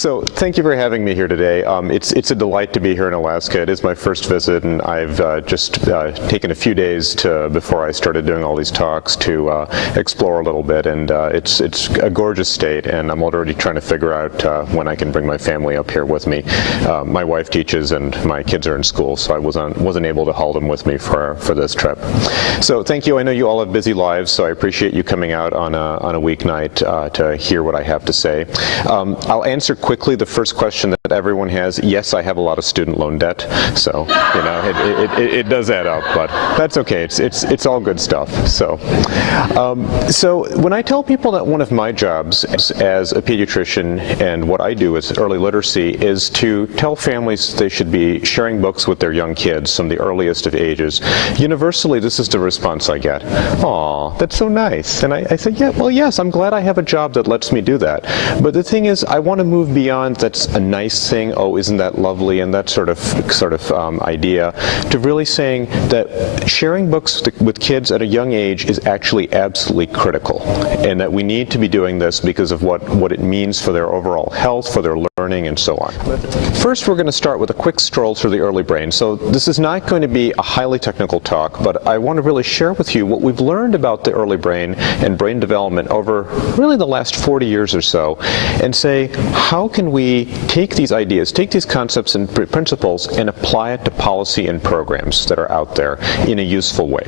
So thank you for having me here today. It's a delight to be here in Alaska. It is my first visit, and I've just taken a few days before I started doing all these talks to explore a little bit, and it's a gorgeous state, and I'm already trying to figure out when I can bring my family up here with me. My wife teaches, and my kids are in school, so I wasn't able to haul them with me for this trip. So thank you. I know you all have busy lives, so I appreciate you coming out on a weeknight to hear what I have to say. I'll answer quickly the first question that everyone has. Yes, I have a lot of student loan debt, so you know it does add up, but that's okay. It's all good stuff. So when I tell people that one of my jobs as a pediatrician and what I do is early literacy is to tell families they should be sharing books with their young kids from the earliest of ages, universally this is the response I get. Aw, that's so nice. And I say, yeah, well, yes, I'm glad I have a job that lets me do that. But the thing is, I want to move beyond that's a nice thing, oh, isn't that lovely, and that sort of idea, to really saying that sharing books with kids at a young age is actually absolutely critical, and that we need to be doing this because of what it means for their overall health, for their learning, and so on. First, we're going to start with a quick stroll through the early brain. So this is not going to be a highly technical talk, but I want to really share with you what we've learned about the early brain and brain development over really the last 40 years or so, and say, how can we take these ideas, take these concepts and principles, and apply it to policy and programs that are out there in a useful way.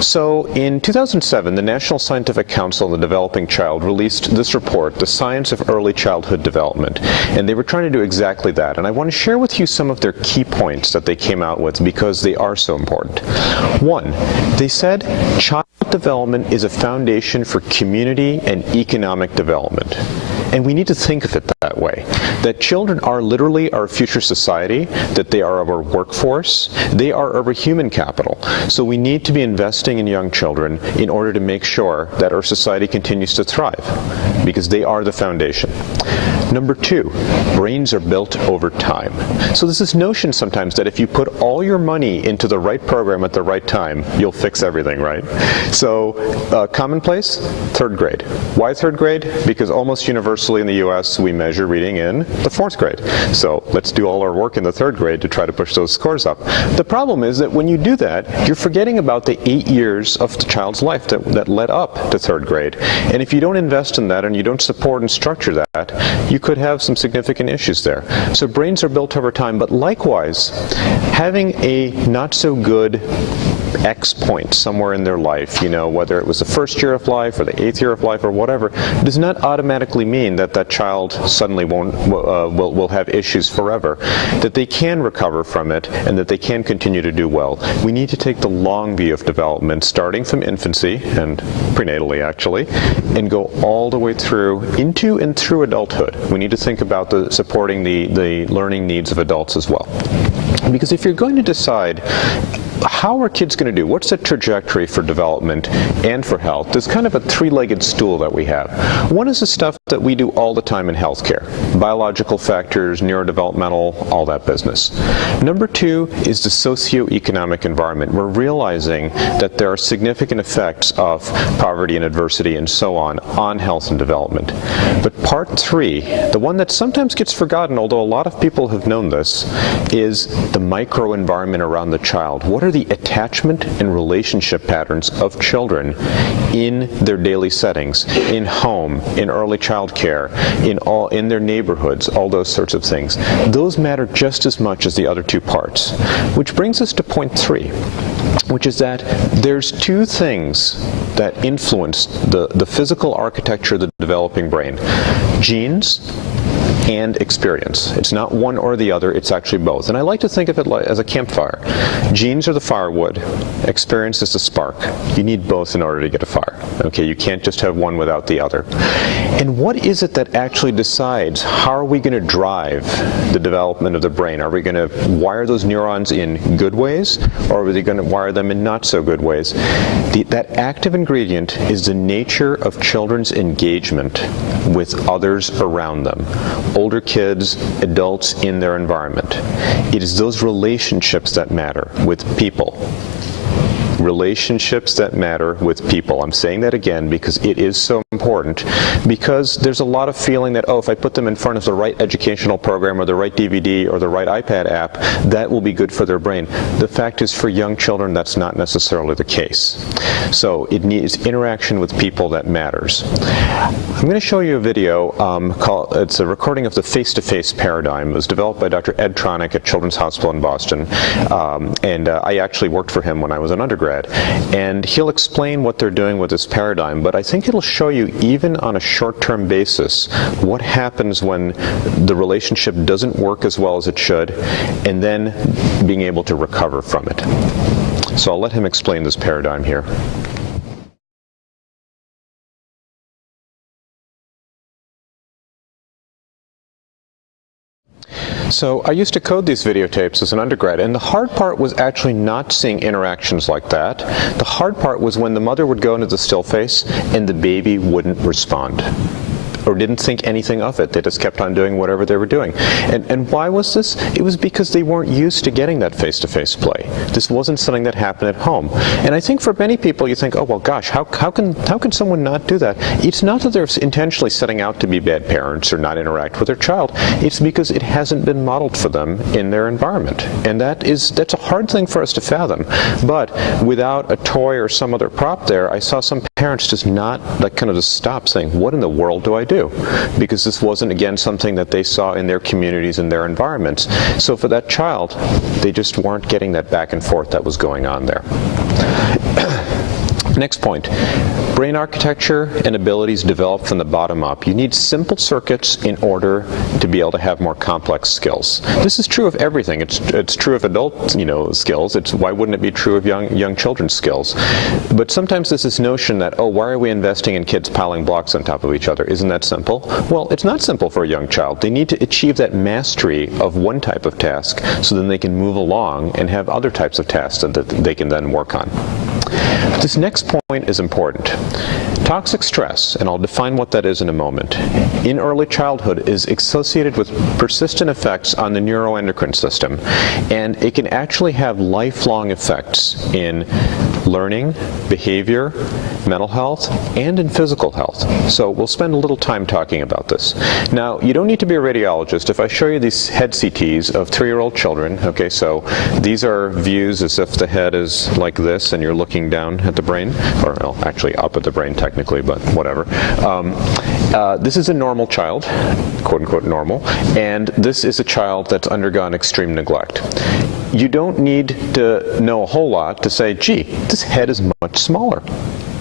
So in 2007, the National Scientific Council on the Developing Child released this report, The Science of Early Childhood Development, and they were trying to do exactly that. And I want to share with you some of their key points that they came out with because they are so important. One, they said child development is a foundation for community and economic development. And we need to think of it that way, that children are literally our future society, that they are our workforce, they are our human capital. So we need to be investing in young children in order to make sure that our society continues to thrive, because they are the foundation. Number two, brains are built over time. So there's this notion sometimes that if you put all your money into the right program at the right time, you'll fix everything, right? So commonplace, third grade. Why third grade? Because almost universally in the US we measure reading in the fourth grade. So let's do all our work in the third grade to try to push those scores up. The problem is that when you do that, you're forgetting about the 8 years of the child's life that led up to third grade. And if you don't invest in that and you don't support and structure that, you could have some significant issues there. So brains are built over time, but likewise, having a not so good X point somewhere in their life, you know, whether it was the first year of life or the 8th year of life or whatever, does not automatically mean that that child suddenly will have issues forever, that they can recover from it and that they can continue to do well. We need to take the long view of development, starting from infancy, and prenatally actually, and go all the way through into and through adulthood. We need to think about supporting the learning needs of adults as well. Because if you're going to decide how are kids going to do, what's the trajectory for development and for health, there's kind of a three-legged stool that we have. One is the stuff that we do all the time in healthcare, biological factors, neurodevelopmental, all that business. Number two is the socioeconomic environment. We're realizing that there are significant effects of poverty and adversity and so on health and development. But part three, the one that sometimes gets forgotten, although a lot of people have known this, is the microenvironment around the child. What are the attachment and relationship patterns of children in their daily settings, in home, in early child care, in their neighborhoods, all those sorts of things. Those matter just as much as the other two parts. Which brings us to point three, which is that there's two things that influence the physical architecture of the developing brain: genes and experience. It's not one or the other, it's actually both. And I like to think of it as a campfire. Genes are the firewood, experience is the spark. You need both in order to get a fire. Okay, you can't just have one without the other. And what is it that actually decides how are we going to drive the development of the brain? Are we going to wire those neurons in good ways, or are we going to wire them in not so good ways? That active ingredient is the nature of children's engagement with others around them. Older kids, adults in their environment. It is those relationships that matter with people. relationships that matter with people. I'm saying that again because it is so important, because there's a lot of feeling that, oh, if I put them in front of the right educational program or the right DVD or the right iPad app, that will be good for their brain. The fact is, for young children, that's not necessarily the case. So it needs interaction with people that matters. I'm going to show you a video it's a recording of the face-to-face paradigm. It was developed by Dr. Ed Tronick at Children's Hospital in Boston, and I actually worked for him when I was an undergrad. And he'll explain what they're doing with this paradigm, but I think it'll show you, even on a short-term basis, what happens when the relationship doesn't work as well as it should, and then being able to recover from it. So I'll let him explain this paradigm here. So I used to code these videotapes as an undergrad, and the hard part was actually not seeing interactions like that. The hard part was when the mother would go into the still face and the baby wouldn't respond, or didn't think anything of it. They just kept on doing whatever they were doing. And why was this? It was because they weren't used to getting that face-to-face play. This wasn't something that happened at home. And I think for many people, you think, oh, well, gosh, how can someone not do that? It's not that they're intentionally setting out to be bad parents or not interact with their child. It's because it hasn't been modeled for them in their environment. And that's a hard thing for us to fathom. But without a toy or some other prop there, I saw some parents just not, like, kind of just stop, saying, what in the world do I do? Because this wasn't, again, something that they saw in their communities and their environments. So for that child, they just weren't getting that back and forth that was going on there. Next point, brain architecture and abilities develop from the bottom up. You need simple circuits in order to be able to have more complex skills. This is true of everything. It's true of adult, skills. Why wouldn't it be true of young children's skills? But sometimes there's this notion that, oh, why are we investing in kids piling blocks on top of each other? Isn't that simple? Well, it's not simple for a young child. They need to achieve that mastery of one type of task so then they can move along and have other types of tasks that they can then work on. This next point is important. Toxic stress, and I'll define what that is in a moment, in early childhood is associated with persistent effects on the neuroendocrine system, and it can actually have lifelong effects in learning, behavior, mental health, and in physical health. So we'll spend a little time talking about this. Now, you don't need to be a radiologist. If I show you these head CTs of 3-year-old children, okay, so these are views as if the head is like this and you're looking down at the brain, or well, actually up at the brain technically, but whatever. This is a normal child, quote unquote normal, and this is a child that's undergone extreme neglect. You don't need to know a whole lot to say, gee, this head is much smaller.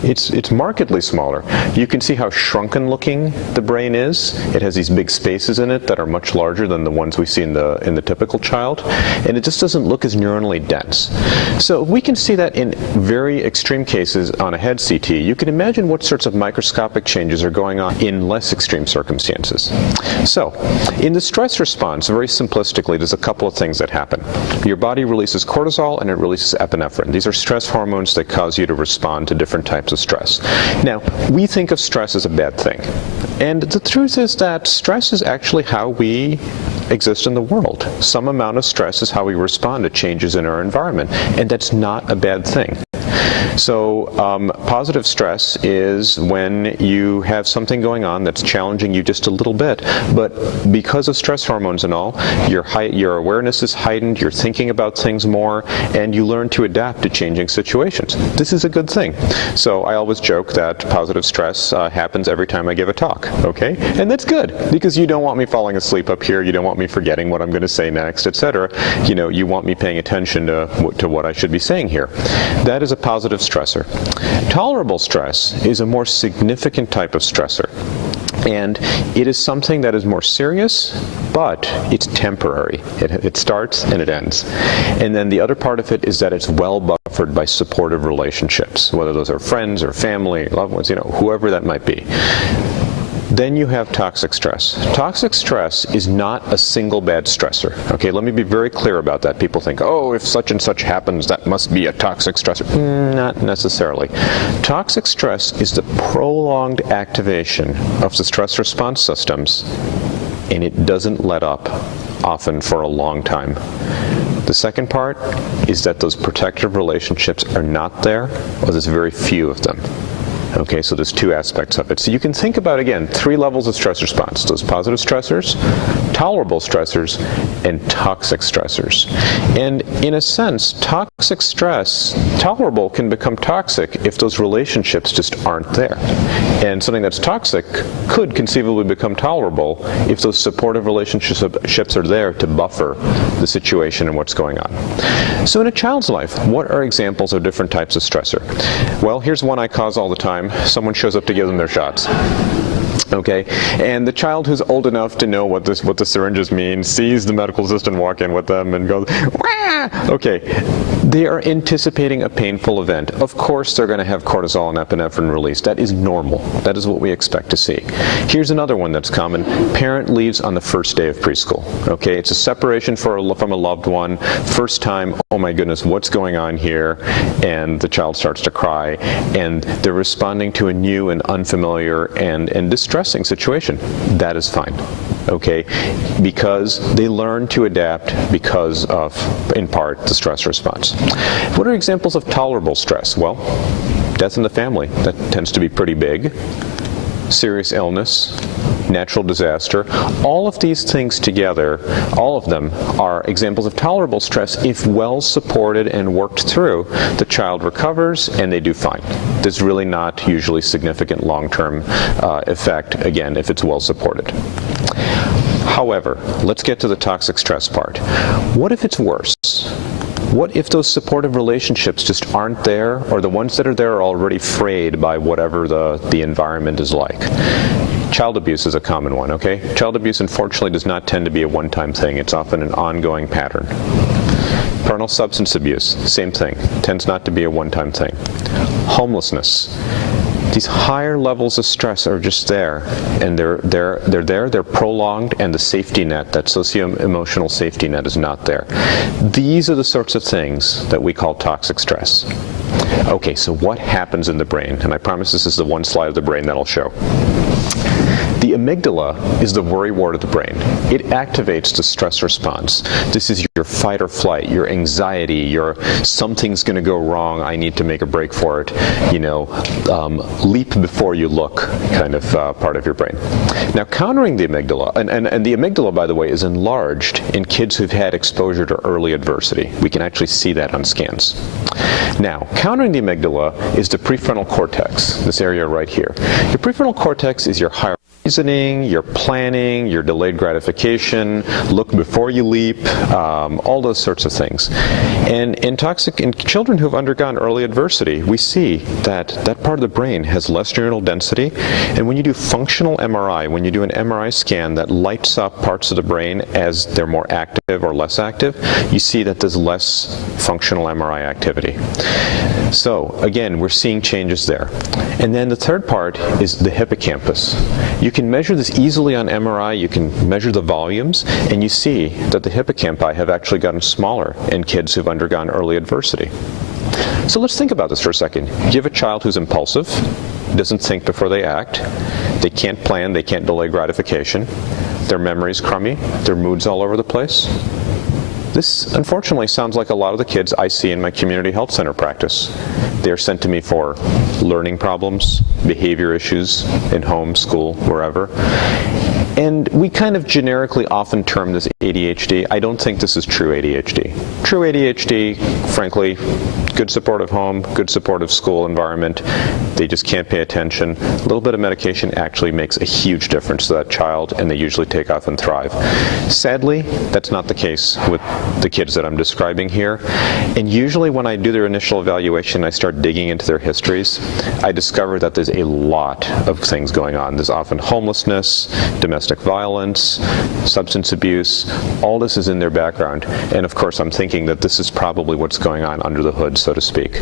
It's markedly smaller. You can see how shrunken looking the brain is. It has these big spaces in it that are much larger than the ones we see in the typical child, and it just doesn't look as neuronally dense. So if we can see that in very extreme cases on a head CT, you can imagine what sorts of microscopic changes are going on in less extreme circumstances. So in the stress response, very simplistically, there's a couple of things that happen. Your body releases cortisol and it releases epinephrine. These are stress hormones that cause you to respond to different types of stress. Now, we think of stress as a bad thing. And the truth is that stress is actually how we exist in the world. Some amount of stress is how we respond to changes in our environment, and that's not a bad thing. So positive stress is when you have something going on that's challenging you just a little bit, but because of stress hormones and all, your awareness is heightened, you're thinking about things more, and you learn to adapt to changing situations. This is a good thing. So I always joke that positive stress happens every time I give a talk, okay? And that's good, because you don't want me falling asleep up here, you don't want me forgetting what I'm going to say next, etc. You want me paying attention to what I should be saying here. That is a positive stressor. Tolerable stress is a more significant type of stressor. And it is something that is more serious, but it's temporary. It starts and it ends. And then the other part of it is that it's well buffered by supportive relationships, whether those are friends or family, loved ones, whoever that might be. Then you have toxic stress. Toxic stress is not a single bad stressor. Okay, let me be very clear about that. People think, oh, if such and such happens, that must be a toxic stressor. Not necessarily. Toxic stress is the prolonged activation of the stress response systems, and it doesn't let up, often for a long time. The second part is that those protective relationships are not there, or there's very few of them. Okay, so there's two aspects of it. So you can think about, again, 3 levels of stress response. Those positive stressors, tolerable stressors, and toxic stressors. And in a sense, toxic stress, tolerable can become toxic if those relationships just aren't there. And something that's toxic could conceivably become tolerable if those supportive relationships are there to buffer the situation and what's going on. So in a child's life, what are examples of different types of stressor? Well, here's one I cause all the time. Someone shows up to give them their shots. Okay, and the child who's old enough to know what the syringes mean sees the medical assistant walk in with them and goes, wah! Okay, they are anticipating a painful event. Of course they're going to have cortisol and epinephrine released. That is normal. That is what we expect to see. Here's another one that's common. Parent leaves on the first day of preschool. Okay, it's a separation from a loved one. First time, oh my goodness, what's going on here? And the child starts to cry, and they're responding to a new and unfamiliar and distressing situation. That is fine, okay, because they learn to adapt because of, in part, the stress response. What are examples of tolerable stress? Well, death in the family, that tends to be pretty big. Serious illness, natural disaster, all of these things together, all of them are examples of tolerable stress. If well supported and worked through, the child recovers and they do fine. There's really not usually significant long-term effect, again, if it's well supported. However, let's get to the toxic stress part. What if it's worse? What if those supportive relationships just aren't there, or the ones that are there are already frayed by whatever the environment is like? Child abuse is a common one, okay? Child abuse, unfortunately, does not tend to be a one-time thing. It's often an ongoing pattern. Parental substance abuse, same thing. Tends not to be a one-time thing. Homelessness. These higher levels of stress are just there, and they're prolonged, and the safety net, that socio-emotional safety net, is not there. These are the sorts of things that we call toxic stress. Okay, so what happens in the brain? And I promise this is the one slide of the brain that I'll show. The amygdala is the worry wart of the brain. It activates the stress response. This is your fight or flight, your anxiety, your something's going to go wrong, I need to make a break for it, you know, leap before you look kind of part of your brain. Now, countering the amygdala, and the amygdala, by the way, is enlarged in kids who've had exposure to early adversity. We can actually see that on scans. Now, countering the amygdala is the prefrontal cortex, this area right here. Your prefrontal cortex is your higher reasoning, your planning, your delayed gratification, look before you leap, all those sorts of things. And in children who have undergone early adversity, we see that that part of the brain has less neuronal density, and when you do functional MRI, when you do an MRI scan that lights up parts of the brain as they're more active or less active, you see that there's less functional MRI activity. So again, we're seeing changes there. And then the third part is the hippocampus. You can measure this easily on MRI, you can measure the volumes, and you see that the hippocampi have actually gotten smaller in kids who've undergone early adversity. So let's think about this for a second. You have a child who's impulsive, doesn't think before they act, they can't plan, they can't delay gratification, their memory's crummy, their mood's all over the place. This, unfortunately, sounds like a lot of the kids I see in my community health center practice. They're sent to me for learning problems, behavior issues in home, school, wherever. And we kind of generically often term this ADHD. I don't think this is true ADHD. True ADHD, frankly, good supportive home, good supportive school environment. They just can't pay attention. A little bit of medication actually makes a huge difference to that child, and they usually take off and thrive. Sadly, that's not the case with the kids that I'm describing here. And usually when I do their initial evaluation, I start digging into their histories, I discover that there's a lot of things going on. There's often homelessness, domestic violence, substance abuse. All this is in their background. And of course, I'm thinking that this is probably what's going on under the hood, so to speak.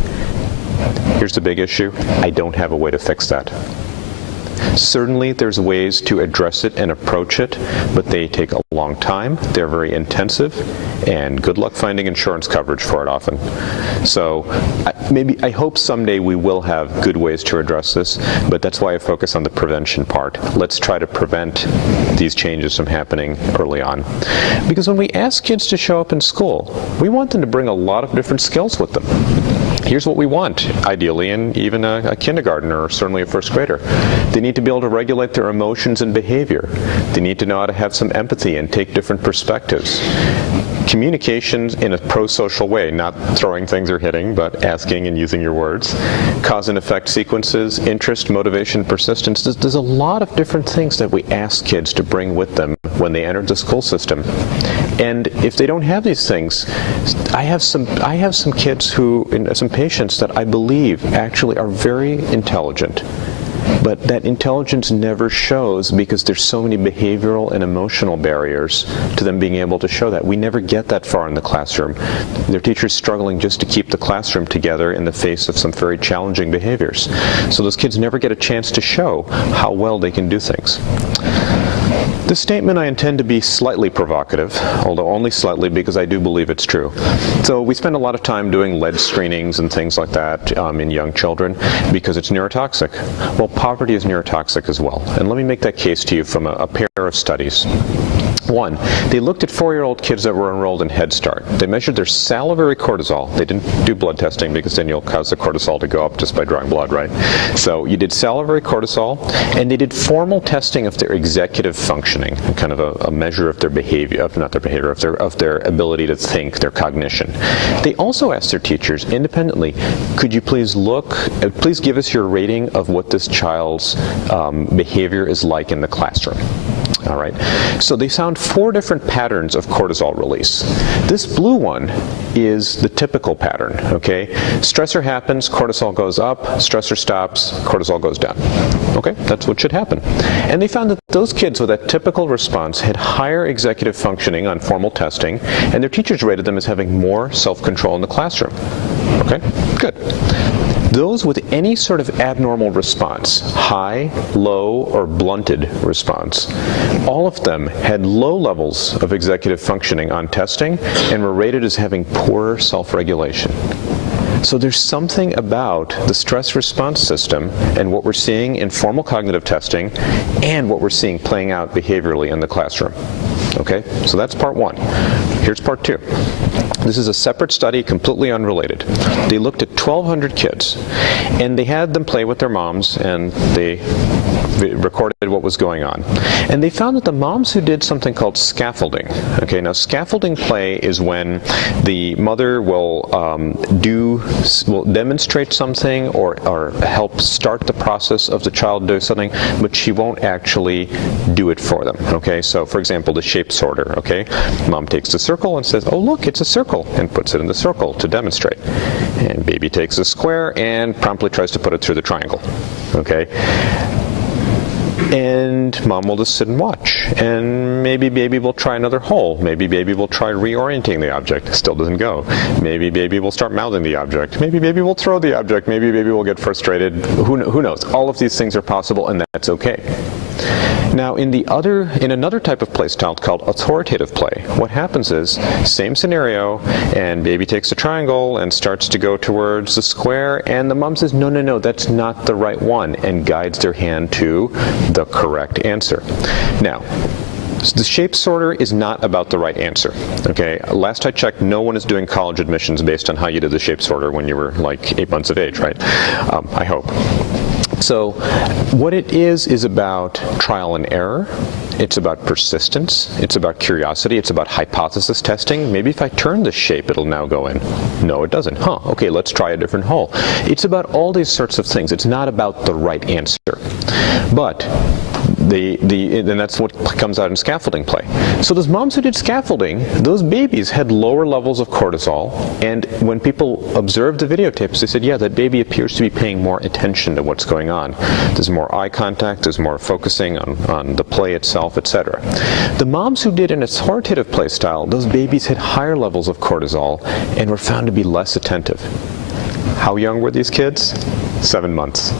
Here's the big issue. I don't have a way to fix that. Certainly there's ways to address it and approach it, but they take a long time, they're very intensive, and good luck finding insurance coverage for it often. So I hope someday we will have good ways to address this, but that's why I focus on the prevention part. Let's try to prevent these changes from happening early on. Because when we ask kids to show up in school, we want them to bring a lot of different skills with them. Here's what we want, ideally, in even a kindergartner or certainly a first grader. They need to be able to regulate their emotions and behavior. They need to know how to have some empathy and take different perspectives. Communications in a pro-social way, not throwing things or hitting, but asking and using your words. Cause and effect sequences, interest, motivation, persistence. There's a lot of different things that we ask kids to bring with them when they enter the school system. And if they don't have these things, I have some kids some patients that I believe actually are very intelligent. But that intelligence never shows because there's so many behavioral and emotional barriers to them being able to show that. We never get that far in the classroom. Their teachers struggling just to keep the classroom together in the face of some very challenging behaviors. So those kids never get a chance to show how well they can do things. This statement I intend to be slightly provocative, although only slightly because I do believe it's true. So we spend a lot of time doing lead screenings and things like that in young children because it's neurotoxic. Well, poverty is neurotoxic as well. And let me make that case to you from a pair of studies. One, they looked at 4-year-old kids that were enrolled in Head Start. They measured their salivary cortisol. They didn't do blood testing because then you'll cause the cortisol to go up just by drawing blood, right? So you did salivary cortisol, and they did formal testing of their executive functioning, kind of a measure of their behavior, of their ability to think, their cognition. They also asked their teachers independently, could you please give us your rating of what this child's behavior is like in the classroom. All right, so they found 4 different patterns of cortisol release. This blue one is the typical pattern, okay? Stressor happens, cortisol goes up, stressor stops, cortisol goes down. Okay, that's what should happen. And they found that those kids with that typical response had higher executive functioning on formal testing, and their teachers rated them as having more self-control in the classroom. Okay, good. Those with any sort of abnormal response, high, low, or blunted response, all of them had low levels of executive functioning on testing and were rated as having poorer self-regulation. So there's something about the stress response system and what we're seeing in formal cognitive testing and what we're seeing playing out behaviorally in the classroom. Okay, so that's part 1. Here's part 2. This is a separate study, completely unrelated. They looked at 1,200 kids, and they had them play with their moms, and they recorded what was going on. And they found that the moms who did something called scaffolding, okay, now scaffolding play is when the mother will demonstrate something or help start the process of the child doing something, but she won't actually do it for them, okay? So for example, the shape sorter, okay? Mom takes the circle and says, oh look, it's a circle, and puts it in the circle to demonstrate. And baby takes a square and promptly tries to put it through the triangle, okay? And mom will just sit and watch. And maybe baby will try another hole. Maybe baby will try reorienting the object. It still doesn't go. Maybe baby will start mouthing the object. Maybe baby will throw the object. Maybe baby will get frustrated. Who knows? All of these things are possible, and that's okay. Now, in another type of play style called authoritative play, what happens is, same scenario, and baby takes a triangle and starts to go towards the square, and the mom says, no, no, no, that's not the right one, and guides their hand to the correct answer. Now, the shape sorter is not about the right answer, okay? Last I checked, no one is doing college admissions based on how you did the shape sorter when you were like 8 months of age, right? I hope. So what it is about trial and error. It's about persistence. It's about curiosity. It's about hypothesis testing. Maybe if I turn this shape, it'll now go in. No, it doesn't. Huh, okay, let's try a different hole. It's about all these sorts of things. It's not about the right answer. But and that's what comes out in scaffolding play. So those moms who did scaffolding, those babies had lower levels of cortisol, and when people observed the videotapes, they said, yeah, that baby appears to be paying more attention to what's going on. There's more eye contact, there's more focusing on the play itself, etc. The moms who did an authoritative play style, those babies had higher levels of cortisol and were found to be less attentive. How young were these kids? 7 months.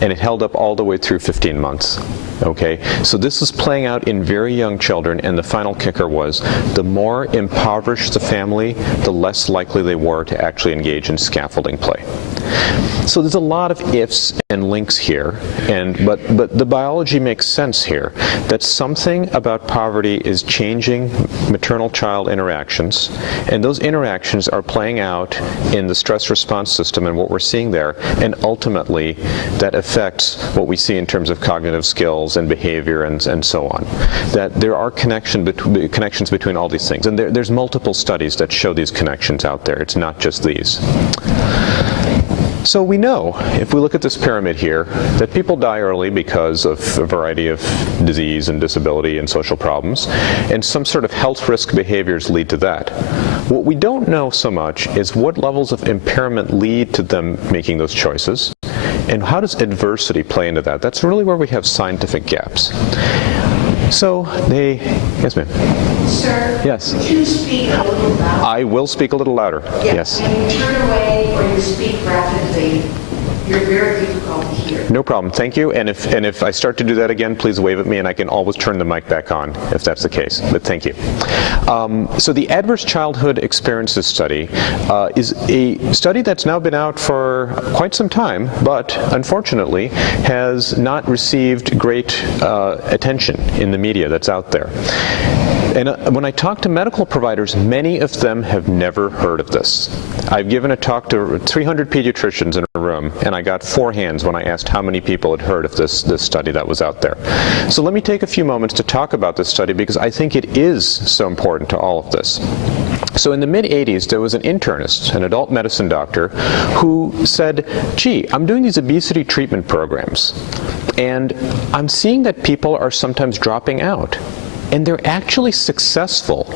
and it held up all the way through 15 months. Okay, so this is playing out in very young children, and the final kicker was the more impoverished the family, the less likely they were to actually engage in scaffolding play. So there's a lot of ifs and links here, but the biology makes sense here, that something about poverty is changing maternal-child interactions, and those interactions are playing out in the stress response system and what we're seeing there, and ultimately that affects what we see in terms of cognitive skills and behavior and so on. That there are connections between all these things, and there's multiple studies that show these connections out there. It's not just these. So we know, if we look at this pyramid here, that people die early because of a variety of disease and disability and social problems, and some sort of health risk behaviors lead to that. What we don't know so much is what levels of impairment lead to them making those choices, and how does adversity play into that? That's really where we have scientific gaps. So yes ma'am. Sir, yes. Would you speak a little louder? I will speak a little louder. Yes. When you turn away or you speak rapidly, you're very difficult to hear. No problem. Thank you. And if I start to do that again, please wave at me, and I can always turn the mic back on if that's the case. But thank you. So the Adverse Childhood Experiences Study is a study that's now been out for quite some time, but unfortunately has not received great attention in the media that's out there. And when I talk to medical providers, many of them have never heard of this. I've given a talk to 300 pediatricians in a room, and I got 4 hands when I asked how many people had heard of this study that was out there. So let me take a few moments to talk about this study, because I think it is so important to all of this. So in the mid-'80s, there was an internist, an adult medicine doctor, who said, gee, I'm doing these obesity treatment programs, and I'm seeing that people are sometimes dropping out. And they're actually successful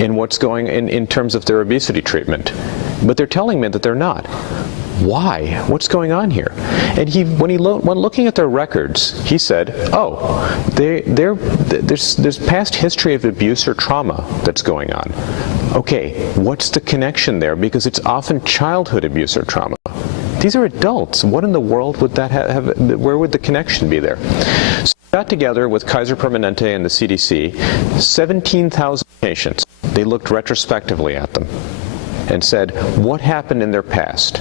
in what's going in terms of their obesity treatment. But they're telling me that they're not. Why? What's going on here? And when looking at their records, he said, oh, there's past history of abuse or trauma that's going on. Okay, what's the connection there? Because it's often childhood abuse or trauma. These are adults. What in the world would that have? Where would the connection be there? So we got together with Kaiser Permanente and the CDC, 17,000 patients. They looked retrospectively at them and said, what happened in their past?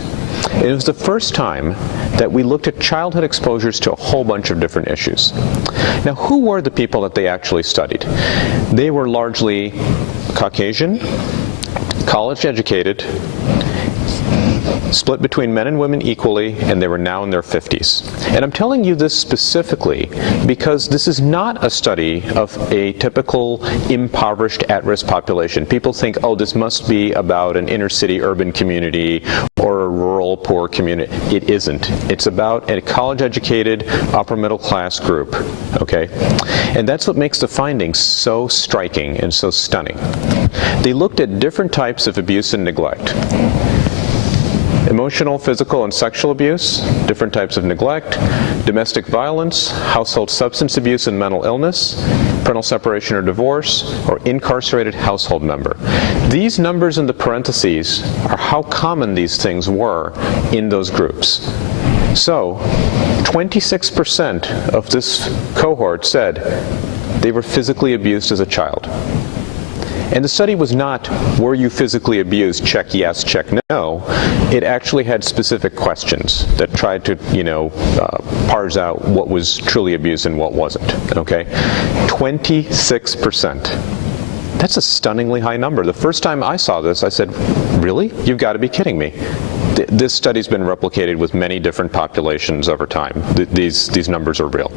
And it was the first time that we looked at childhood exposures to a whole bunch of different issues. Now, who were the people that they actually studied? They were largely Caucasian, college educated, split between men and women equally, and they were now in their 50s. And I'm telling you this specifically because this is not a study of a typical impoverished at-risk population. People think, oh, this must be about an inner-city urban community or a rural poor community. It isn't. It's about a college-educated, upper-middle-class group, okay? And that's what makes the findings so striking and so stunning. They looked at different types of abuse and neglect. Emotional, physical, and sexual abuse, different types of neglect, domestic violence, household substance abuse and mental illness, parental separation or divorce, or incarcerated household member. These numbers in the parentheses are how common these things were in those groups. So, 26% of this cohort said they were physically abused as a child. And the study was not, were you physically abused, check yes, check no. It actually had specific questions that tried to, parse out what was truly abuse and what wasn't, okay? 26%. That's a stunningly high number. The first time I saw this, I said, really? You've got to be kidding me. This study's been replicated with many different populations over time. These numbers are real.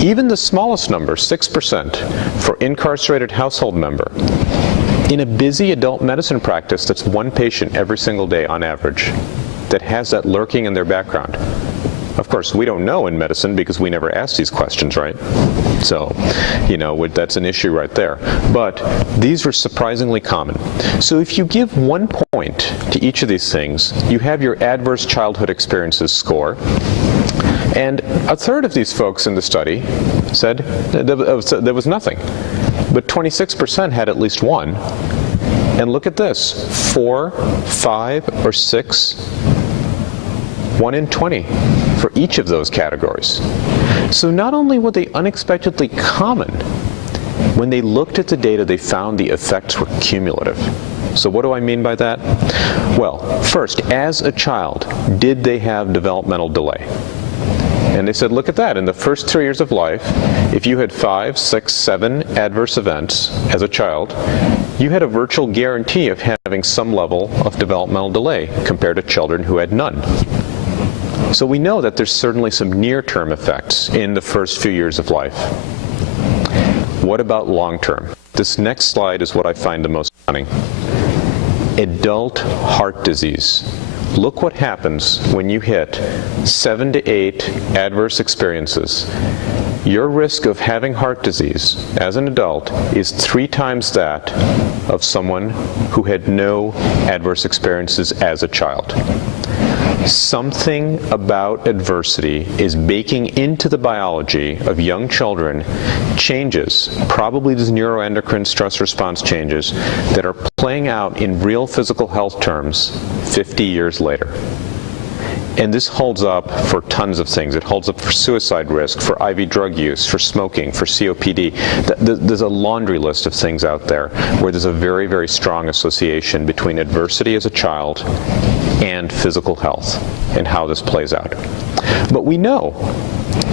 Even the smallest number, 6%, for incarcerated household member, in a busy adult medicine practice that's 1 patient every single day on average, that has that lurking in their background. Of course, we don't know in medicine because we never ask these questions, right? So, that's an issue right there. But these were surprisingly common. So if you give 1 point to each of these things, you have your adverse childhood experiences score. And a third of these folks in the study said there was nothing. But 26% had at least 1. And look at this, 4, 5, or 6, 1 in 20. for each of those categories. So not only were they unexpectedly common, when they looked at the data, they found the effects were cumulative. So what do I mean by that? Well, first, as a child, did they have developmental delay? And they said, look at that. In the first 3 years of life, if you had 5, 6, 7 adverse events as a child, you had a virtual guarantee of having some level of developmental delay compared to children who had none. So we know that there's certainly some near-term effects in the first few years of life. What about long-term? This next slide is what I find the most stunning. Adult heart disease. Look what happens when you hit 7 to 8 adverse experiences. Your risk of having heart disease as an adult is 3 times that of someone who had no adverse experiences as a child. Something about adversity is baking into the biology of young children changes, probably these neuroendocrine stress response changes, that are playing out in real physical health terms 50 years later. And this holds up for tons of things. It holds up for suicide risk, for IV drug use, for smoking, for COPD. There's a laundry list of things out there where there's a very, very strong association between adversity as a child and physical health and how this plays out. But we know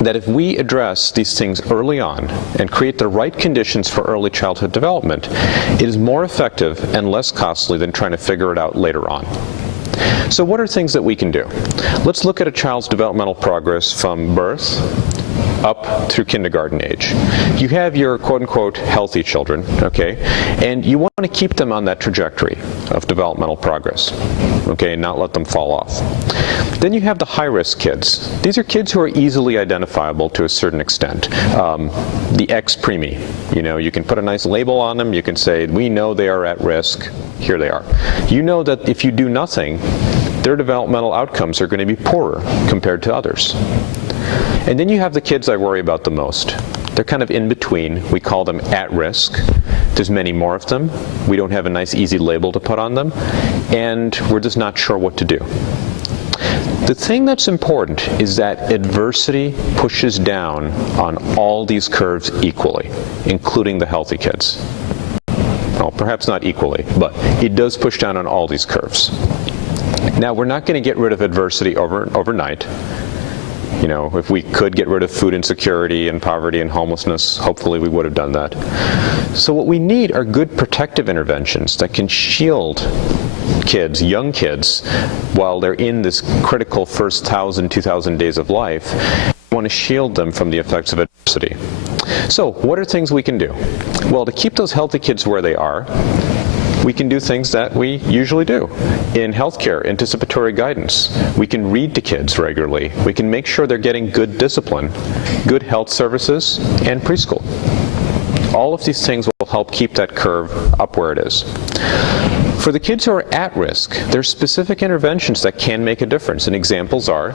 that if we address these things early on and create the right conditions for early childhood development, it is more effective and less costly than trying to figure it out later on. So what are things that we can do? Let's look at a child's developmental progress from birth up through kindergarten age. You have your quote-unquote healthy children, okay, and you want to keep them on that trajectory of developmental progress, okay, and not let them fall off. Then you have the high-risk kids. These are kids who are easily identifiable to a certain extent. The ex-preemie, you know, you can put a nice label on them, you can say, we know they are at risk, here they are. You know that if you do nothing, their developmental outcomes are going to be poorer compared to others. And then you have the kids I worry about the most. They're kind of in between. We call them at risk. There's many more of them. We don't have a nice easy label to put on them. And we're just not sure what to do. The thing that's important is that adversity pushes down on all these curves equally, including the healthy kids. Well, perhaps not equally, but it does push down on all these curves. Now, we're not going to get rid of adversity overnight. You know, if we could get rid of food insecurity and poverty and homelessness, hopefully we would have done that. So what we need are good protective interventions that can shield kids, young kids, while they're in this critical first 1,000, 2,000 days of life. We want to shield them from the effects of adversity. So what are things we can do? Well, to keep those healthy kids where they are, we can do things that we usually do. In healthcare, anticipatory guidance. We can read to kids regularly. We can make sure they're getting good discipline, good health services, and preschool. All of these things will help keep that curve up where it is. For the kids who are at risk, there's specific interventions that can make a difference, and examples are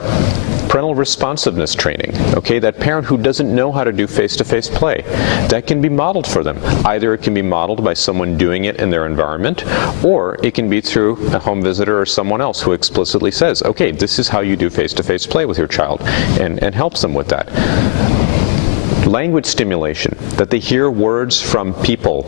parental responsiveness training, okay, that parent who doesn't know how to do face-to-face play, that can be modeled for them. Either it can be modeled by someone doing it in their environment, or it can be through a home visitor or someone else who explicitly says, okay, this is how you do face-to-face play with your child, and helps them with that. Language stimulation, that they hear words from people,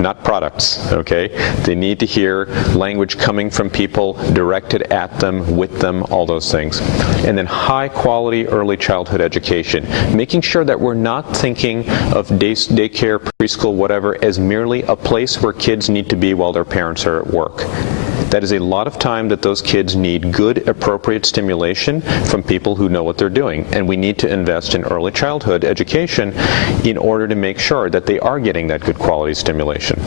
not products, okay? They need to hear language coming from people, directed at them, with them, all those things. And then high quality early childhood education, making sure that we're not thinking of daycare, preschool, whatever, as merely a place where kids need to be while their parents are at work. That is a lot of time that those kids need good, appropriate stimulation from people who know what they're doing. And we need to invest in early childhood education in order to make sure that they are getting that good quality stimulation.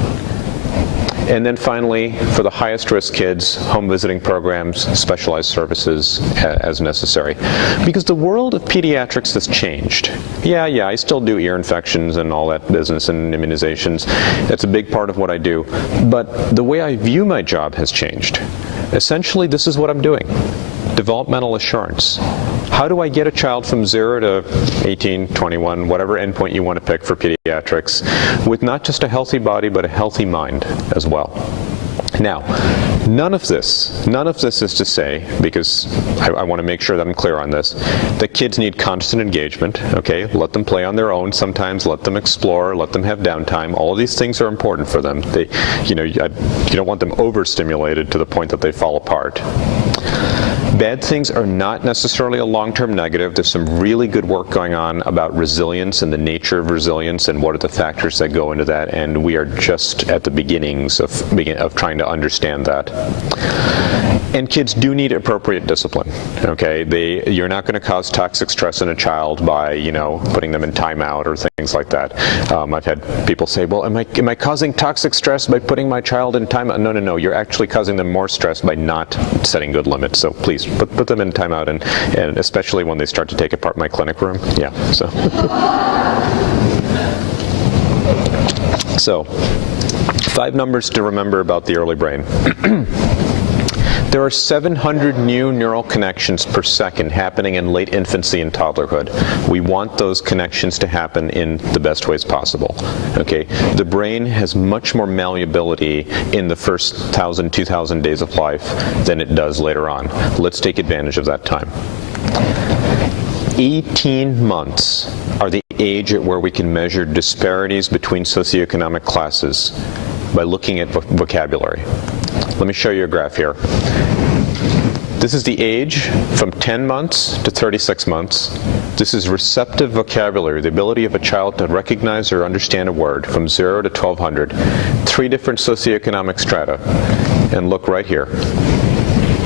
And then finally, for the highest risk kids, home visiting programs, specialized services as necessary. Because the world of pediatrics has changed. Yeah, I still do ear infections and all that business and immunizations. That's a big part of what I do. But the way I view my job has changed. Essentially, this is what I'm doing. Developmental assurance. How do I get a child from 0 to 18, 21, whatever endpoint you want to pick for pediatrics, with not just a healthy body, but a healthy mind as well? Now, none of this is to say, because I want to make sure that I'm clear on this, that kids need constant engagement, okay? Let them play on their own sometimes, let them explore, let them have downtime. All of these things are important for them. You don't want them overstimulated to the point that they fall apart. Bad things are not necessarily a long-term negative. There's some really good work going on about resilience and the nature of resilience and what are the factors that go into that, and we are just at the beginnings of trying to understand that. And kids do need appropriate discipline, okay? You're not going to cause toxic stress in a child by, putting them in timeout or things like that. I've had people say, well, am I causing toxic stress by putting my child in timeout? No, you're actually causing them more stress by not setting good limits. So please, put them in timeout, and especially when they start to take apart my clinic room. Yeah, so. So, 5 numbers to remember about the early brain. There are 700 new neural connections per second happening in late infancy and toddlerhood. We want those connections to happen in the best ways possible. Okay? The brain has much more malleability in the first 1,000, 2,000 days of life than it does later on. Let's take advantage of that time. 18 months are the age at where we can measure disparities between socioeconomic classes by looking at vocabulary. Let me show you a graph here. This is the age from 10 months to 36 months. This is receptive vocabulary, the ability of a child to recognize or understand a word from 0 to 1200. 3 different socioeconomic strata. And look right here.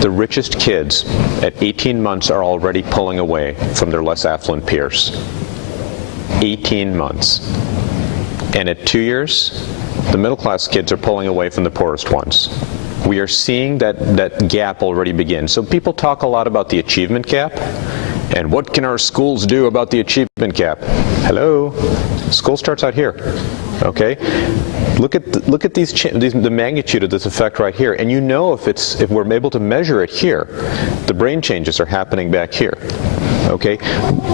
The richest kids at 18 months are already pulling away from their less affluent peers. 18 months. And at 2 years, the middle class kids are pulling away from the poorest ones. We are seeing that gap already begin. So people talk a lot about the achievement gap, and what can our schools do about the achievement gap? Hello? School starts out here, okay? Look at the magnitude of this effect right here, and if we're able to measure it here, the brain changes are happening back here. Okay?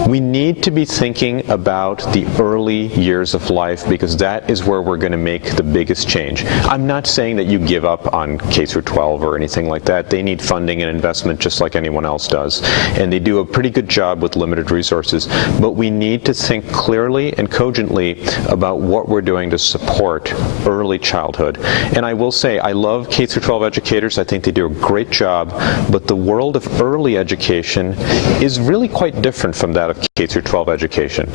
We need to be thinking about the early years of life because that is where we're going to make the biggest change. I'm not saying that you give up on K through 12 or anything like that. They need funding and investment just like anyone else does. And they do a pretty good job with limited resources. But we need to think clearly and cogently about what we're doing to support early childhood. And I will say, I love K through 12 educators. I think they do a great job. But the world of early education is really quite different from that of K through 12 education.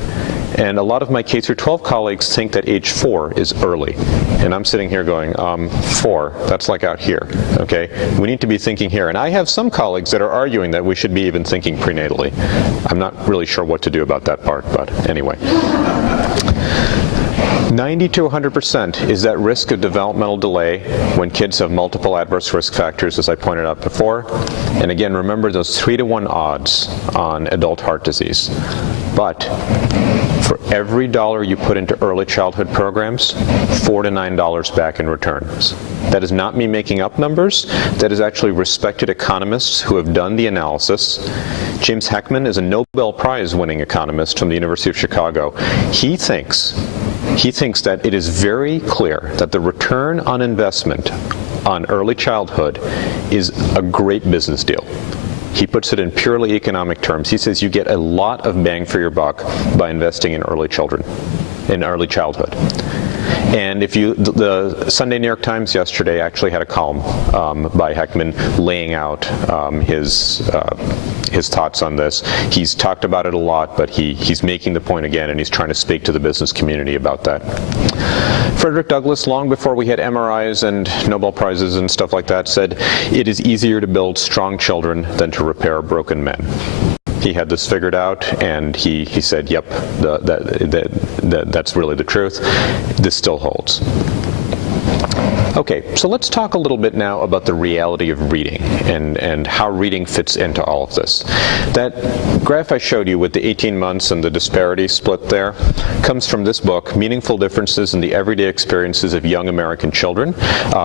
And a lot of my K through 12 colleagues think that age 4 is early. And I'm sitting here going, 4, that's like out here, okay? We need to be thinking here. And I have some colleagues that are arguing that we should be even thinking prenatally. I'm not really sure what to do about that part, but anyway. 90 to 100% is that risk of developmental delay when kids have multiple adverse risk factors, as I pointed out before. And again, remember those 3 to 1 odds on adult heart disease. But for every dollar you put into early childhood programs, $4 to $9 back in returns. That is not me making up numbers. That is actually respected economists who have done the analysis. James Heckman is a Nobel Prize winning economist from the University of Chicago. He thinks that it is very clear that the return on investment on early childhood is a great business deal. He puts it in purely economic terms. He says you get a lot of bang for your buck by investing in early childhood. And the Sunday New York Times yesterday actually had a column by Heckman laying out his thoughts on this. He's talked about it a lot, but he's making the point again, and he's trying to speak to the business community about that. Frederick Douglass, long before we had MRIs and Nobel Prizes and stuff like that, said, "It is easier to build strong children than to repair broken men." He had this figured out, and he said, yep, that's really the truth. This still holds. Okay, so let's talk a little bit now about the reality of reading and how reading fits into all of this. That graph I showed you with the 18 months and the disparity split there comes from this book, Meaningful Differences in the Everyday Experiences of Young American Children,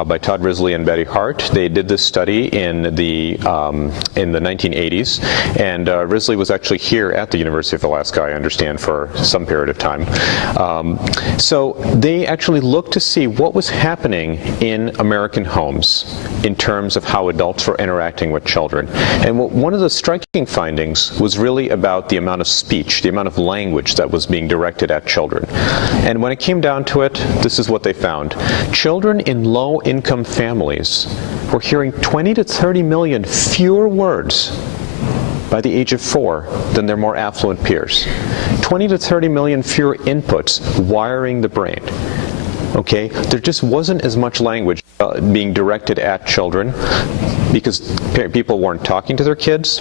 by Todd Risley and Betty Hart. They did this study in the 1980s, and Risley was actually here at the University of Alaska, I understand, for some period of time. So they actually looked to see what was happening happening in American homes in terms of how adults were interacting with children. And one of the striking findings was really about the amount of speech, the amount of language that was being directed at children. And when it came down to it, this is what they found. Children in low-income families were hearing 20 to 30 million fewer words by the age of 4 than their more affluent peers. 20 to 30 million fewer inputs wiring the brain. Okay, there just wasn't as much language being directed at children because people weren't talking to their kids,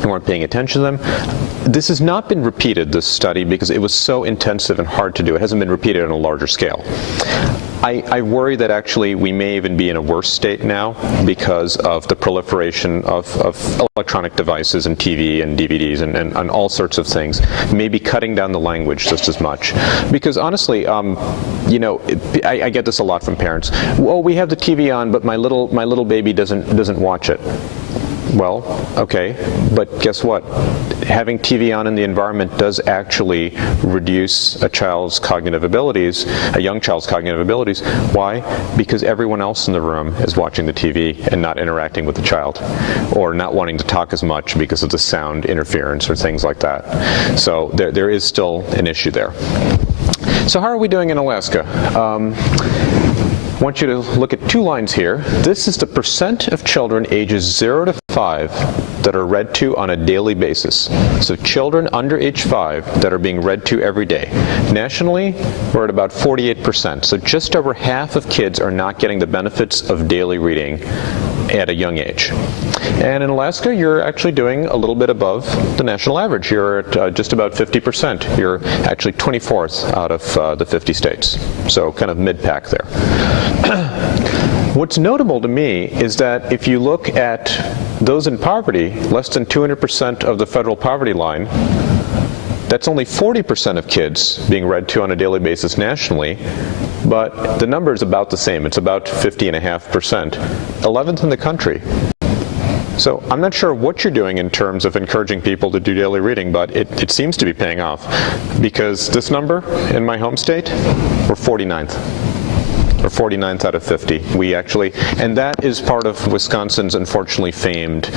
they weren't paying attention to them. This has not been repeated, this study, because it was so intensive and hard to do. It hasn't been repeated on a larger scale. I worry that actually we may even be in a worse state now because of the proliferation of electronic devices and TV and DVDs and all sorts of things, maybe cutting down the language just as much. Because honestly, you know, I get this a lot from parents. Well, we have the TV on, but my little baby doesn't watch it. Well, okay, but guess what? Having TV on in the environment does actually reduce a child's cognitive abilities, a young child's cognitive abilities. Why? Because everyone else in the room is watching the TV and not interacting with the child, or not wanting to talk as much because of the sound interference or things like that. So there is still an issue there. So how are we doing in Alaska? I want you to look at 2 lines here. This is the percent of children ages 0 to 5 that are read to on a daily basis. So children under age 5 that are being read to every day. Nationally, we're at about 48%. So just over half of kids are not getting the benefits of daily reading at a young age. And in Alaska, you're actually doing a little bit above the national average. You're at just about 50%. You're actually 24th out of the 50 states. So kind of mid-pack there. What's notable to me is that if you look at those in poverty, less than 200% of the federal poverty line, that's only 40% of kids being read to on a daily basis nationally, but the number is about the same. It's about 50.5%, 11th in the country. So I'm not sure what you're doing in terms of encouraging people to do daily reading, but it seems to be paying off, because this number in my home state, we're 49th. Or 49th out of 50. We actually, and that is part of Wisconsin's unfortunately famed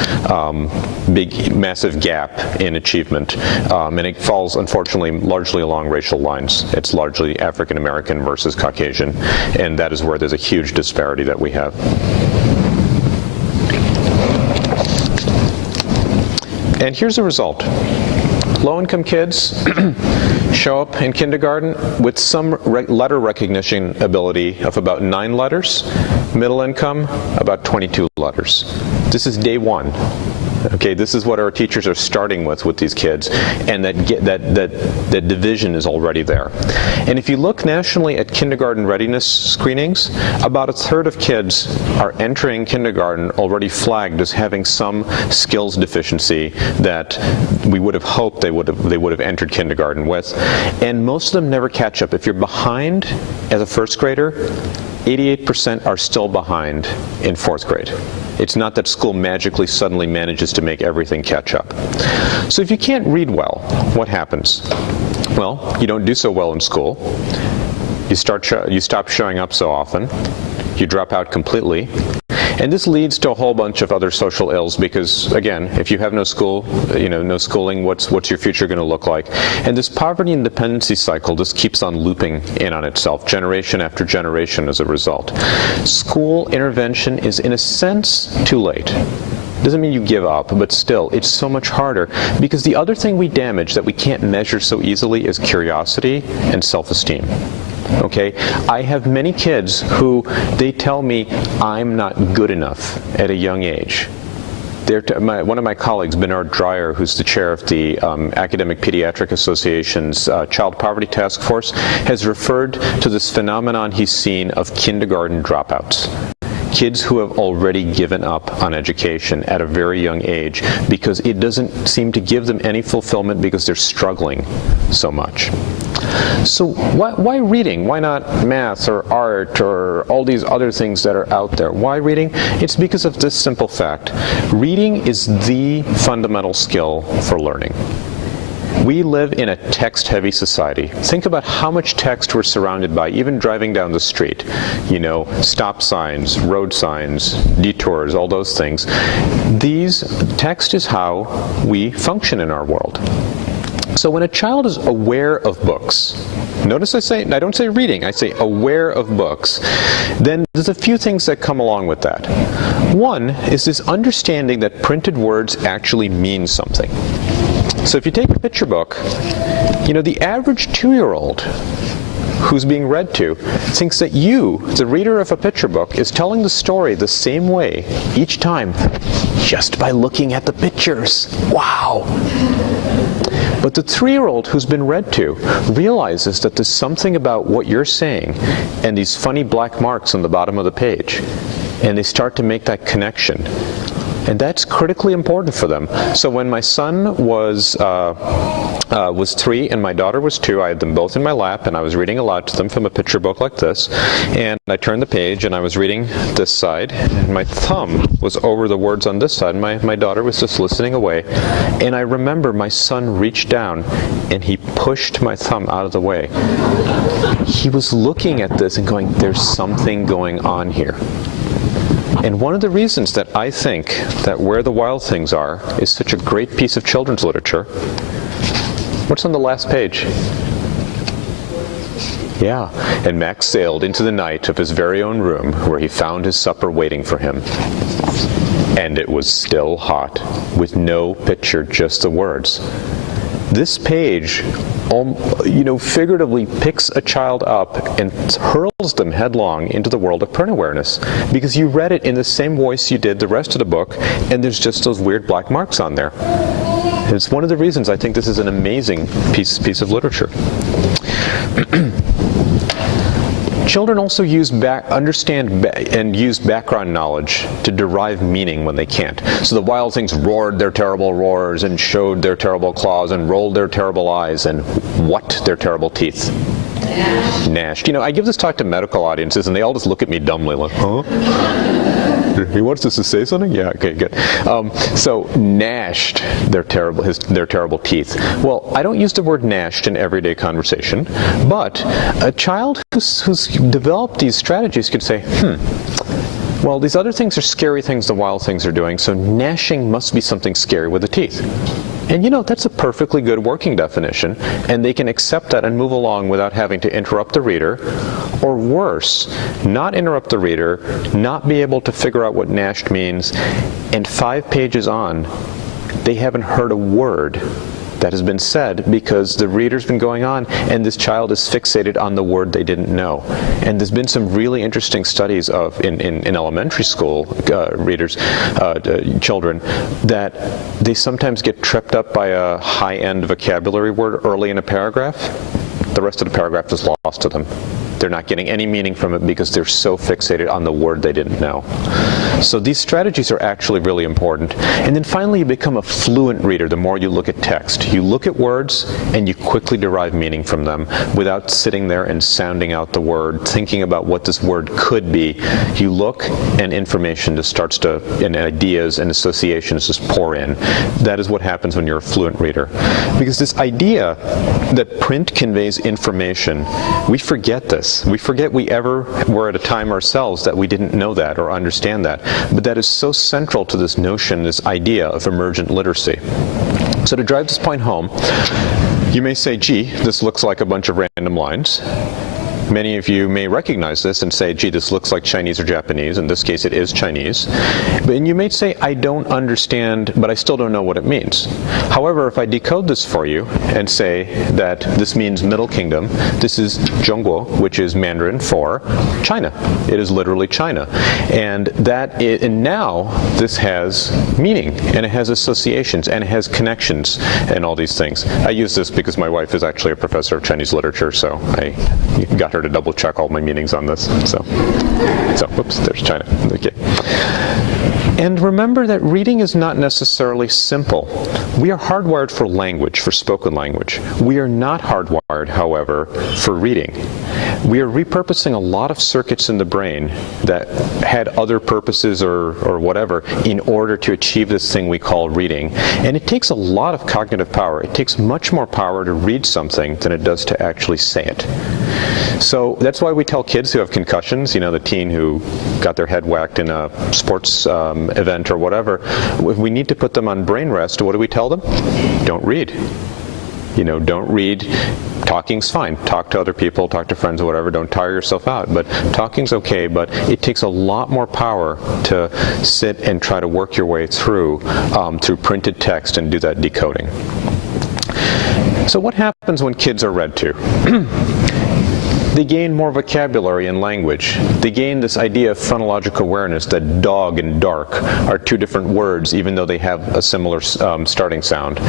massive gap in achievement. And it falls, unfortunately, largely along racial lines. It's largely African American versus Caucasian. And that is where there's a huge disparity that we have. And here's the result. Low-income kids show up in kindergarten with some letter recognition ability of about 9 letters. Middle income, about 22 letters. This is day 1. Okay, this is what our teachers are starting with these kids, and that division is already there. And if you look nationally at kindergarten readiness screenings, about 1/3 of kids are entering kindergarten already flagged as having some skills deficiency that we would have hoped they would have entered kindergarten with, and most of them never catch up. If you're behind as a 1st grader, 88% are still behind in 4th grade. It's not that school magically suddenly manages to make everything catch up. So if you can't read well, what happens? Well, you don't do so well in school. You stop showing up so often. You drop out completely. And this leads to a whole bunch of other social ills because, again, if you have no school, no schooling, what's your future going to look like? And this poverty and dependency cycle just keeps on looping in on itself, generation after generation as a result. School intervention is, in a sense, too late. Doesn't mean you give up, but still, it's so much harder because the other thing we damage that we can't measure so easily is curiosity and self-esteem. Okay, I have many kids who they tell me I'm not good enough at a young age. One of my colleagues, Bernard Dreyer, who's the chair of the Academic Pediatric Association's Child Poverty Task Force, has referred to this phenomenon he's seen of kindergarten dropouts. Kids who have already given up on education at a very young age because it doesn't seem to give them any fulfillment because they're struggling so much. So why reading? Why not math or art or all these other things that are out there? Why reading? It's because of this simple fact. Reading is the fundamental skill for learning. We live in a text-heavy society. Think about how much text we're surrounded by, even driving down the street. You know, stop signs, road signs, detours, all those things. Text is how we function in our world. So when a child is aware of books, notice I don't say reading, I say aware of books, then there's a few things that come along with that. One is this understanding that printed words actually mean something. So if you take a picture book, you know, the average 2-year-old who's being read to thinks that you, the reader of a picture book, is telling the story the same way each time just by looking at the pictures. Wow! But the 3-year-old who's been read to realizes that there's something about what you're saying and these funny black marks on the bottom of the page, and they start to make that connection. And that's critically important for them. So when my son was 3 and my daughter was 2, I had them both in my lap, and I was reading aloud to them from a picture book like this. And I turned the page, and I was reading this side, and my thumb was over the words on this side, and my daughter was just listening away. And I remember my son reached down, and he pushed my thumb out of the way. He was looking at this and going, there's something going on here. And one of the reasons that I think that Where the Wild Things Are is such a great piece of children's literature. What's on the last page? Yeah, and Max sailed into the night of his very own room, where he found his supper waiting for him. And it was still hot, with no picture, just the words. This page, you know, figuratively picks a child up and hurls them headlong into the world of print awareness, because you read it in the same voice you did the rest of the book, and there's just those weird black marks on there. It's one of the reasons I think this is an amazing piece of literature. Children also understand and use background knowledge to derive meaning when they can't. So the wild things roared their terrible roars and showed their terrible claws and rolled their terrible eyes and what their terrible teeth. Gnashed. You know, I give this talk to medical audiences and they all just look at me dumbly like, huh? He wants us to say something? Yeah, okay, good. So gnashed their terrible teeth. Well, I don't use the word gnashed in everyday conversation, but a child who's developed these strategies could say, well, these other things are scary things the wild things are doing, so gnashing must be something scary with the teeth. And you know, that's a perfectly good working definition, and they can accept that and move along without having to interrupt the reader, or worse, not interrupt the reader, not be able to figure out what gnashed means, and 5 pages on, they haven't heard a word that has been said because the reader's been going on and this child is fixated on the word they didn't know. And there's been some really interesting studies of in elementary school children, that they sometimes get tripped up by a high-end vocabulary word early in a paragraph. The rest of the paragraph is lost to them. They're not getting any meaning from it because they're so fixated on the word they didn't know. So these strategies are actually really important. And then finally, you become a fluent reader the more you look at text. You look at words and you quickly derive meaning from them without sitting there and sounding out the word, thinking about what this word could be. You look and information just starts to, and ideas and associations just pour in. That is what happens when you're a fluent reader. Because this idea that print conveys information, we forget this. We forget we ever were at a time ourselves that we didn't know that or understand that. But that is so central to this notion, this idea of emergent literacy. So to drive this point home, you may say, gee, this looks like a bunch of random lines. Many of you may recognize this and say, gee, this looks like Chinese or Japanese. In this case, it is Chinese. And you may say, I don't understand, but I still don't know what it means. However, if I decode this for you and say that this means Middle Kingdom, this is Zhongguo, which is Mandarin for China. It is literally China. And now this has meaning, and it has associations, and it has connections, and all these things. I use this because my wife is actually a professor of Chinese literature, so I got her to double check all my meanings on this. So whoops, there's China. Okay. And remember that reading is not necessarily simple. We are hardwired for language, for spoken language. We are not hardwired, however, for reading. we are repurposing a lot of circuits in the brain that had other purposes or whatever in order to achieve this thing we call reading. And it takes a lot of cognitive power. It takes much more power to read something than it does to actually say it. So that's why we tell kids who have concussions, you know, the teen who got their head whacked in a sports event or whatever, if we need to put them on brain rest, what do we tell them? Don't read. You know, don't read. Talking's fine. Talk to other people, talk to friends or whatever. Don't tire yourself out. But talking's okay, but it takes a lot more power to sit and try to work your way through printed text and do that decoding. So what happens when kids are read to? They gain more vocabulary and language. They gain this idea of phonological awareness that dog and dark are two different words, even though they have a similar starting sound.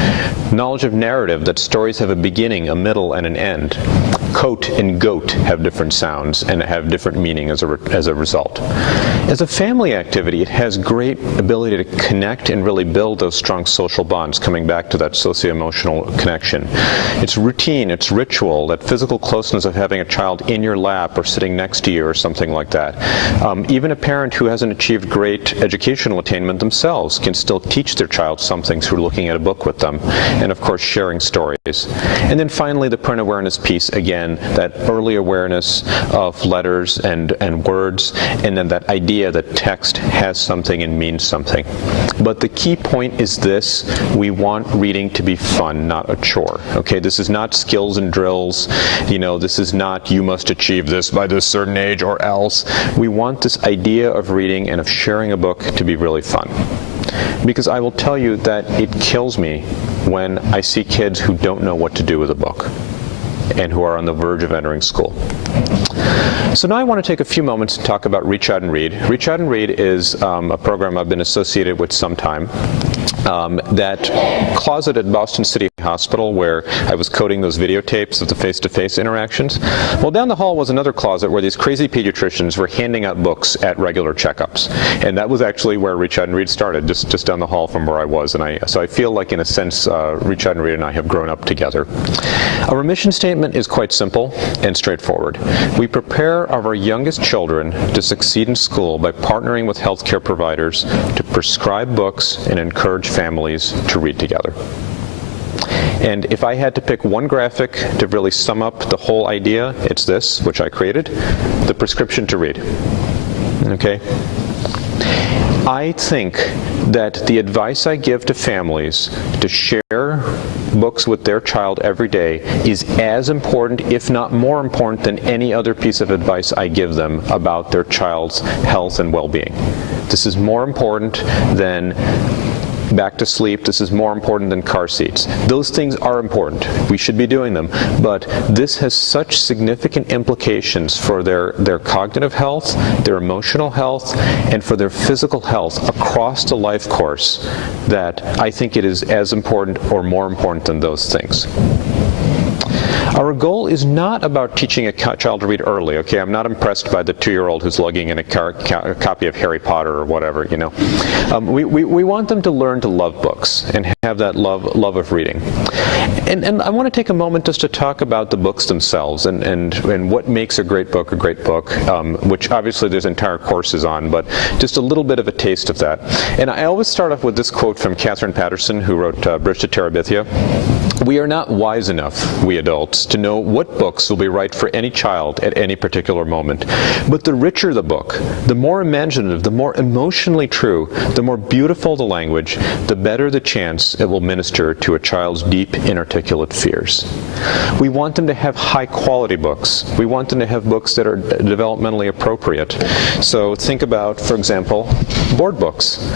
Knowledge of narrative, that stories have a beginning, a middle, and an end. Coat and goat have different sounds and have different meaning as a result. As a family activity, it has great ability to connect and really build those strong social bonds, coming back to that socio-emotional connection. It's routine, it's ritual, that physical closeness of having a child in your lap or sitting next to you or something like that. Even a parent who hasn't achieved great educational attainment themselves can still teach their child something through looking at a book with them, and of course sharing stories. And then finally the print awareness piece, again, that early awareness of letters and words, and then that idea that text has something and means something. But the key point is this: we want reading to be fun, not a chore. Okay, this is not skills and drills. You know, this is not you must achieve this by this certain age or else. We want this idea of reading and of sharing a book to be really fun. Because I will tell you that it kills me when I see kids who don't know what to do with a book and who are on the verge of entering school. So now I want to take a few moments to talk about Reach Out and Read. Reach Out and Read is a program I've been associated with some time. That closet at Boston City Hospital where I was coding those videotapes of the face-to-face interactions. Well, down the hall was another closet where these crazy pediatricians were handing out books at regular checkups. And that was actually where Reach Out and Read started, just down the hall from where I was. And so I feel like, in a sense, Reach Out and Read and I have grown up together. Our mission statement is quite simple and straightforward. We prepare our youngest children to succeed in school by partnering with healthcare providers to prescribe books and encourage families to read together. And if I had to pick one graphic to really sum up the whole idea, it's this, which I created: the prescription to read. Okay? I think that the advice I give to families to share books with their child every day is as important, if not more important, than any other piece of advice I give them about their child's health and well-being. This is more important than back to sleep. This is more important than car seats. Those things are important. We should be doing them. But this has such significant implications for their cognitive health, their emotional health, and for their physical health across the life course that I think it is as important or more important than those things. Our goal is not about teaching a child to read early, okay? I'm not impressed by the 2-year-old who's lugging in a copy of Harry Potter or whatever, you know. We want them to learn to love books and have that love of reading. And I want to take a moment just to talk about the books themselves and what makes a great book, which obviously there's entire courses on, but just a little bit of a taste of that. And I always start off with this quote from Catherine Patterson, who wrote Bridge to Terabithia. We are not wise enough, we adults, to know what books will be right for any child at any particular moment. But the richer the book, the more imaginative, the more emotionally true, the more beautiful the language, the better the chance it will minister to a child's deep, inarticulate fears. We want them to have high-quality books. We want them to have books that are developmentally appropriate. So think about, for example, board books.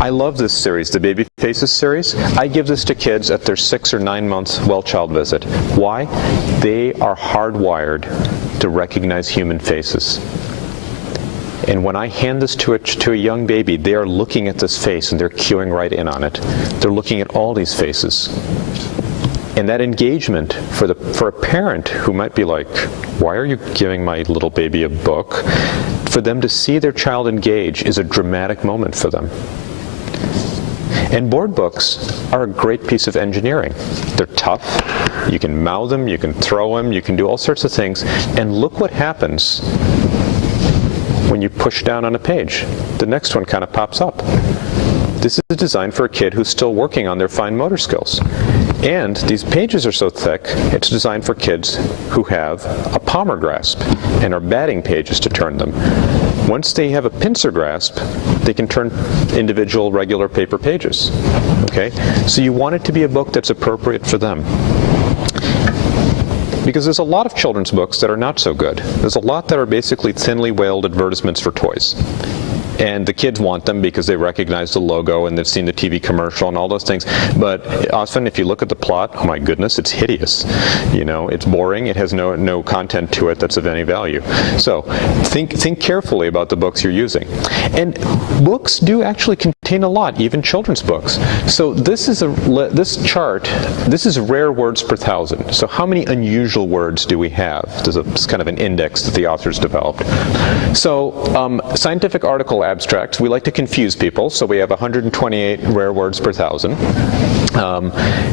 I love this series, the Baby Faces series. I give this to kids at their 6 or 9 month well-child visit. Why? They are hardwired to recognize human faces. And when I hand this to a young baby, they are looking at this face and they're cueing right in on it. They're looking at all these faces. And that engagement for a parent who might be like, why are you giving my little baby a book? For them to see their child engage is a dramatic moment for them. And board books are a great piece of engineering. They're tough. You can mow them, you can throw them, you can do all sorts of things. And look what happens when you push down on a page. The next one kind of pops up. This is designed for a kid who's still working on their fine motor skills. And these pages are so thick, it's designed for kids who have a palmar grasp and are batting pages to turn them. Once they have a pincer grasp, they can turn individual regular paper pages. Okay? So you want it to be a book that's appropriate for them. Because there's a lot of children's books that are not so good. There's a lot that are basically thinly veiled advertisements for toys. And the kids want them because they recognize the logo and they've seen the TV commercial and all those things. But often if you look at the plot, oh my goodness, it's hideous. You know, it's boring. It has no content to it that's of any value. So think carefully about the books you're using. And books do actually contain a lot, even children's books. So this chart, this is rare words per thousand. So how many unusual words do we have? It's kind of an index that the authors developed. So scientific article abstracts, we like to confuse people, so we have 128 rare words per thousand.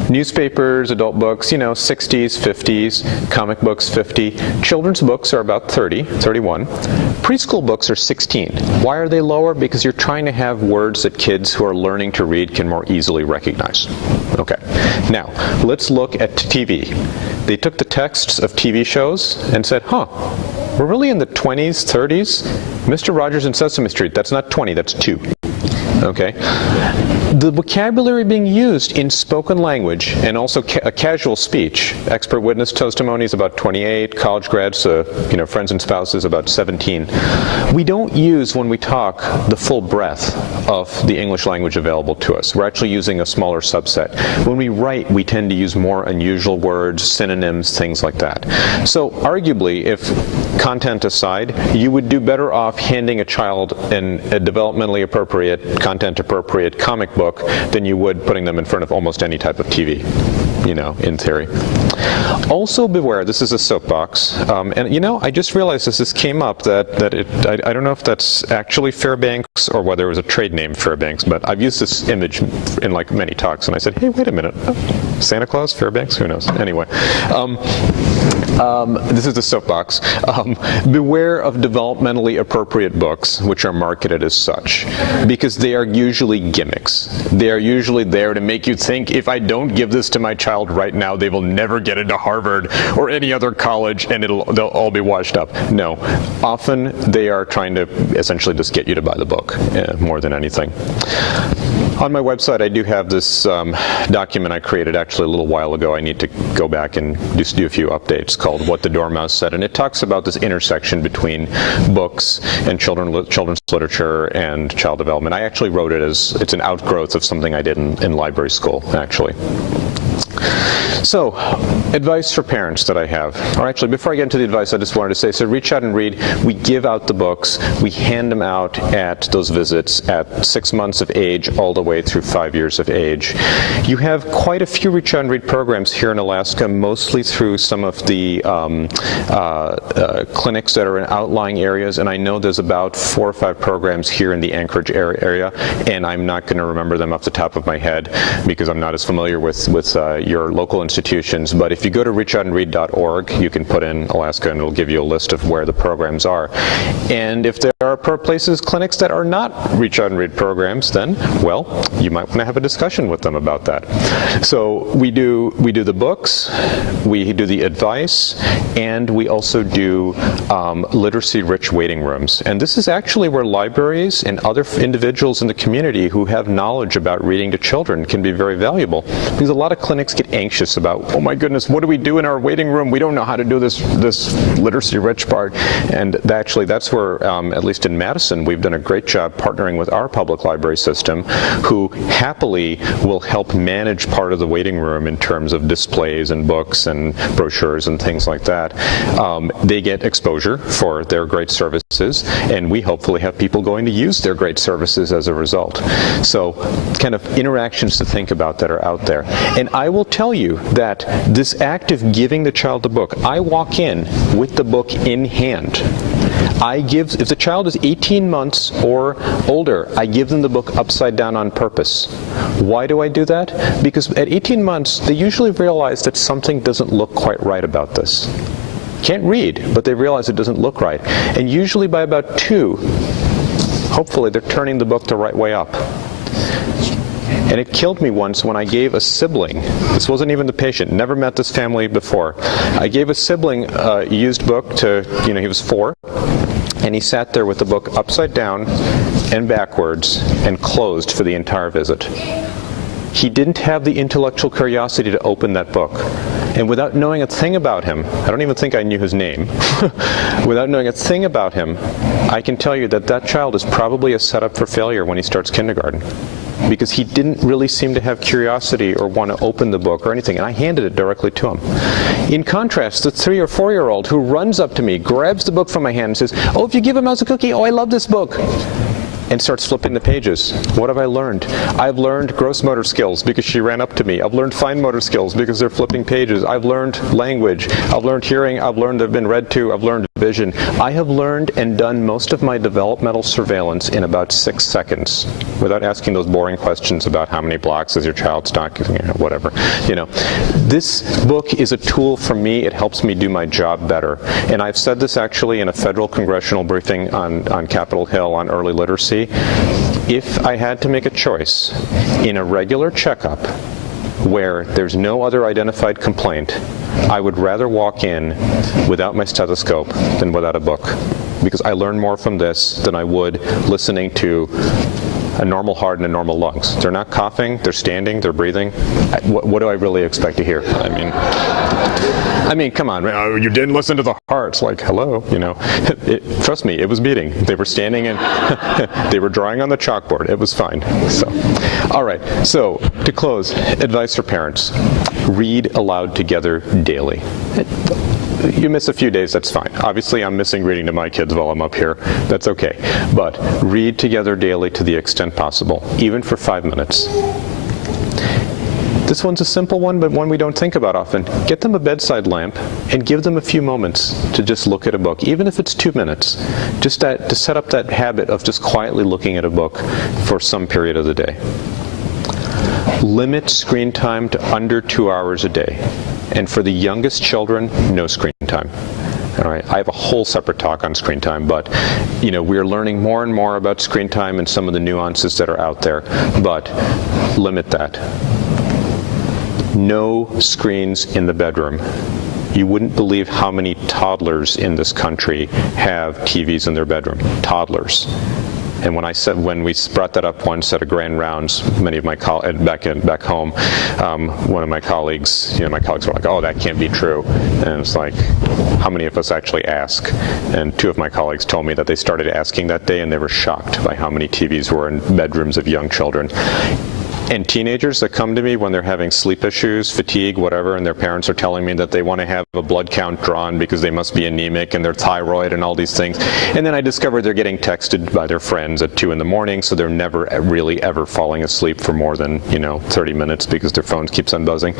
Newspapers, adult books, 60s, 50s, comic books 50. Children's books are about 30, 31. Preschool books are 16. Why are they lower? Because you're trying to have words that kids who are learning to read can more easily recognize. Okay, now let's look at TV. They took the texts of TV shows and said, we're really in the 20s, 30s. Mr. Rogers and Sesame Street, that's not 20, that's 2. Okay? The vocabulary being used in spoken language and also casual speech, expert witness testimony is about 28, college grads, friends and spouses about 17. We don't use, when we talk, the full breadth of the English language available to us. We're actually using a smaller subset. When we write, we tend to use more unusual words, synonyms, things like that. So arguably, if content aside, you would do better off handing a child a developmentally appropriate, content-appropriate comic book than you would putting them in front of almost any type of TV, in theory. Also beware, this is a soapbox, and I just realized as this came up that I don't know if that's actually Fairbanks or whether it was a trade name Fairbanks, but I've used this image in like many talks, and I said, hey, wait a minute, Santa Claus, Fairbanks, who knows? Anyway. This is a soapbox. Beware of developmentally appropriate books which are marketed as such, because they are usually gimmicks. They are usually there to make you think, if I don't give this to my child right now, they will never get into Harvard or any other college and they'll all be washed up. No. Often they are trying to essentially just get you to buy the book more than anything. On my website, I do have this document I created actually a little while ago. I need to go back and just do a few updates called What the Dormouse Said. And it talks about this intersection between books and children's literature and child development. I actually wrote it as, it's an outgrowth of something I did in library school, actually. So, advice for parents that I have. Or actually, before I get into the advice, I just wanted to say, so Reach Out and Read, we give out the books, we hand them out at those visits at 6 months of age all the way through 5 years of age. You have quite a few Reach Out and Read programs here in Alaska, mostly through some of the clinics that are in outlying areas, and I know there's about 4 or 5 programs here in the Anchorage area, and I'm not going to remember them off the top of my head because I'm not as familiar with your local institutions, but if you go to reachoutandread.org, you can put in Alaska and it'll give you a list of where the programs are. And if there are clinics that are not Reach Out and Read programs, then, well, you might want to have a discussion with them about that. So we do the books, we do the advice, and we also do literacy-rich waiting rooms. And this is actually where libraries and other individuals in the community who have knowledge about reading to children can be very valuable, because a lot of clinics get anxious about, oh my goodness, what do we do in our waiting room? We don't know how to do this literacy-rich part. And actually, that's where, at least in Madison, we've done a great job partnering with our public library system, who happily will help manage part of the waiting room in terms of displays and books and brochures and things like that. They get exposure for their great services, and we hopefully have people going to use their great services as a result. So kind of interactions to think about that are out there. And I will tell you that this act of giving the child the book, I walk in with the book in hand. If the child is 18 months or older, I give them the book upside down on purpose. Why do I do that? Because at 18 months, they usually realize that something doesn't look quite right about this. Can't read, but they realize it doesn't look right. And usually by about 2, hopefully they're turning the book the right way up. And it killed me once when I gave a sibling, this wasn't even the patient, never met this family before. I gave a sibling a used book to, he was 4, and he sat there with the book upside down and backwards and closed for the entire visit. He didn't have the intellectual curiosity to open that book. And without knowing a thing about him, I don't even think I knew his name, without knowing a thing about him, I can tell you that that child is probably a setup for failure when he starts kindergarten. Because he didn't really seem to have curiosity or want to open the book or anything, and I handed it directly to him. In contrast, the 3 or 4-year-old who runs up to me, grabs the book from my hand and says, "Oh, if you give a mouse a cookie, oh, I love this book," and starts flipping the pages. What have I learned? I've learned gross motor skills because she ran up to me. I've learned fine motor skills because they're flipping pages. I've learned language. I've learned hearing. I've learned they've been read to. I've learned vision. I have learned and done most of my developmental surveillance in about 6 seconds without asking those boring questions about how many blocks is your child stocking, whatever. This book is a tool for me. It helps me do my job better. And I've said this actually in a federal congressional briefing on Capitol Hill on early literacy. If I had to make a choice in a regular checkup where there's no other identified complaint, I would rather walk in without my stethoscope than without a book. Because I learn more from this than I would listening to a normal heart and a normal lungs. They're not coughing, they're standing, they're breathing. What do I really expect to hear? I mean, come on, you didn't listen to the heart. It's like, hello, trust me, it was beating. They were standing and they were drawing on the chalkboard. It was fine. So, all right, so to close, advice for parents. Read aloud together daily. You miss a few days, that's fine. Obviously, I'm missing reading to my kids while I'm up here. That's okay. But read together daily to the extent possible, even for 5 minutes. This one's a simple one, but one we don't think about often. Get them a bedside lamp and give them a few moments to just look at a book, even if it's 2 minutes, just to set up that habit of just quietly looking at a book for some period of the day. Limit screen time to under 2 hours a day. And for the youngest children, no screen time. All right, I have a whole separate talk on screen time, but we're learning more and more about screen time and some of the nuances that are out there, but limit that. No screens in the bedroom. You wouldn't believe how many toddlers in this country have TVs in their bedroom. Toddlers. And when we brought that up once at a grand rounds, many of my back home, one of my colleagues were like, "Oh, that can't be true." And it's like, how many of us actually ask? And 2 of my colleagues told me that they started asking that day, and they were shocked by how many TVs were in bedrooms of young children. And teenagers that come to me when they're having sleep issues, fatigue, whatever, and their parents are telling me that they want to have a blood count drawn because they must be anemic and their thyroid and all these things. And then I discover they're getting texted by their friends at 2 in the morning, so they're never really ever falling asleep for more than 30 minutes because their phone keeps on buzzing.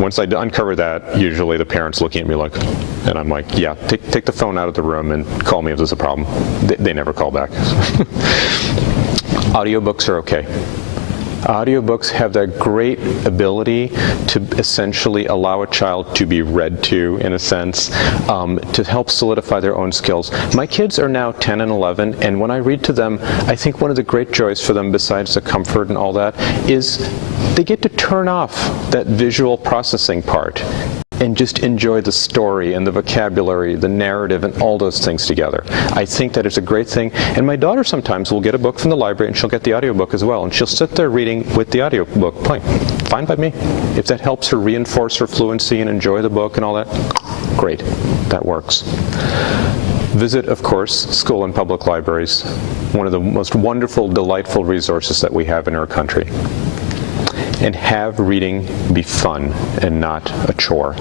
Once I uncover that, usually the parents looking at me like, and I'm like, yeah, take the phone out of the room and call me if there's a problem. They never call back. Audiobooks are okay. Audiobooks have that great ability to essentially allow a child to be read to, in a sense, to help solidify their own skills. My kids are now 10 and 11, and when I read to them, I think one of the great joys for them, besides the comfort and all that, is they get to turn off that visual processing part and just enjoy the story and the vocabulary, the narrative, and all those things together. I think that is a great thing. And my daughter sometimes will get a book from the library and she'll get the audiobook as well. And she'll sit there reading with the audiobook playing. Fine by me. If that helps her reinforce her fluency and enjoy the book and all that, great. That works. Visit, of course, school and public libraries. One of the most wonderful, delightful resources that we have in our country. And have reading be fun and not a chore.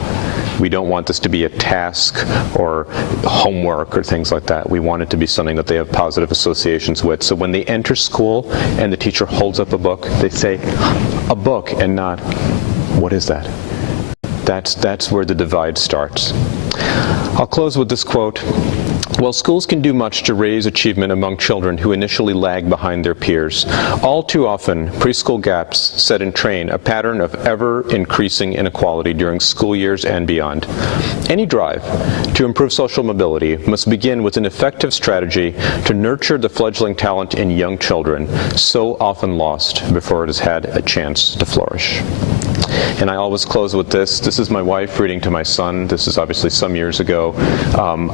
We don't want this to be a task or homework or things like that. We want it to be something that they have positive associations with. So when they enter school and the teacher holds up a book, they say, "A book," and not, "What is that?" That's where the divide starts. I'll close with this quote. While schools can do much to raise achievement among children who initially lag behind their peers, all too often preschool gaps set in train a pattern of ever-increasing inequality during school years and beyond. Any drive to improve social mobility must begin with an effective strategy to nurture the fledgling talent in young children, so often lost before it has had a chance to flourish. And I always close with this. This is my wife reading to my son. This is obviously some years ago.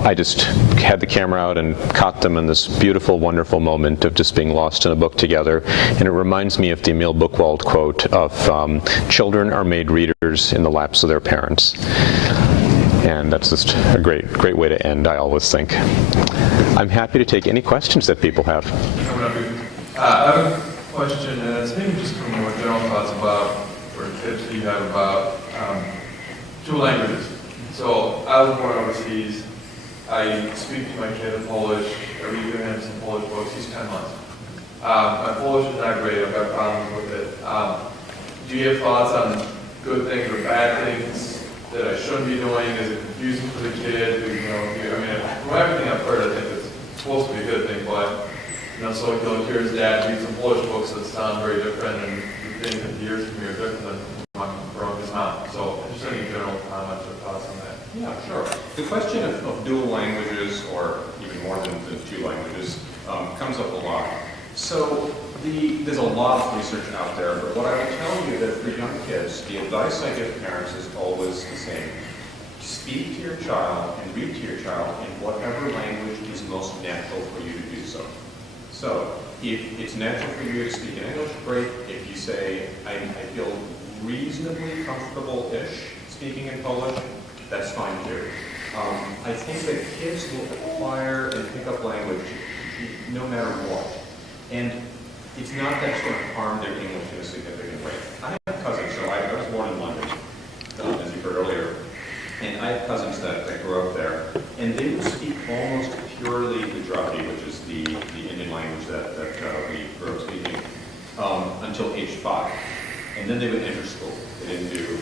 I just had the camera out and caught them in this beautiful, wonderful moment of just being lost in a book together. And it reminds me of the Emil Buchwald quote of children are made readers in the laps of their parents. And that's just a great way to end, I always think. I'm happy to take any questions that people have. I have a question, and it's maybe just some more general thoughts about, or tips that you have about two languages. So I was born overseas. I speak to my kid in Polish. I read him some Polish books. He's 10 months. My Polish is not great. I've got problems with it. Do you have thoughts on good things or bad things that I shouldn't be doing? Is it confusing for the kid? From everything I've heard, I think it's supposed to be a good thing, but so he'll hear his dad read some Polish books that sound very different, and the things that he hears from me are different than from his mom. So just any general comments or thoughts on that? Yeah, sure. The question of dual languages, or even more than two languages, comes up a lot. So there's a lot of research out there, but what I will tell you that for young kids, the advice I give parents is always the same. Speak to your child and read to your child in whatever language is most natural for you to do so. So if it's natural for you to speak in English, great. If you say, I feel reasonably comfortable-ish speaking in Polish, that's fine too. I think that kids will acquire and pick up language no matter what. And it's not that it's going to harm their English in a significant way. I have cousins, so I was born in London, as you heard earlier, and I have cousins that grew up there, and they would speak almost purely Gujarati, which is the Indian language that we grew up speaking, until age 5. And then they would enter school. They didn't do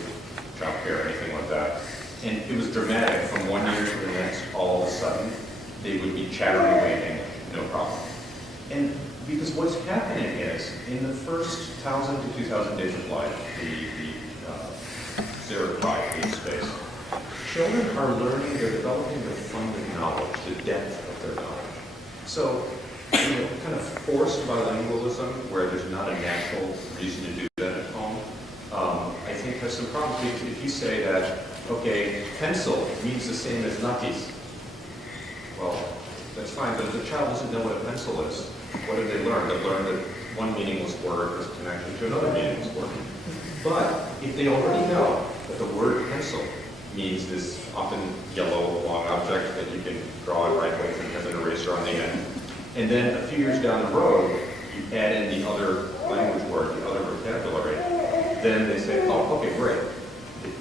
childcare or anything like that. And it was dramatic. From one year to the next, all of a sudden, they would be chattering away in English, no problem. And because what's happening is, in the first 1,000 to 2,000 days of life, the 0 to 5 age space, children are learning, they're developing the fund of knowledge, the depth of their knowledge. So, kind of forced bilingualism, where there's not a natural reason to do that at home, I think has some problems. If you say that, okay, pencil means the same as natis, well, that's fine, but if the child doesn't know what a pencil is, what did they learn? They learned that one meaningless word is a connection to another meaningless word. But if they already know that the word pencil means this often yellow long object that you can draw it right way and has an eraser on the end, and then a few years down the road, you add in the other language word, the other vocabulary, then they say, oh, okay, great.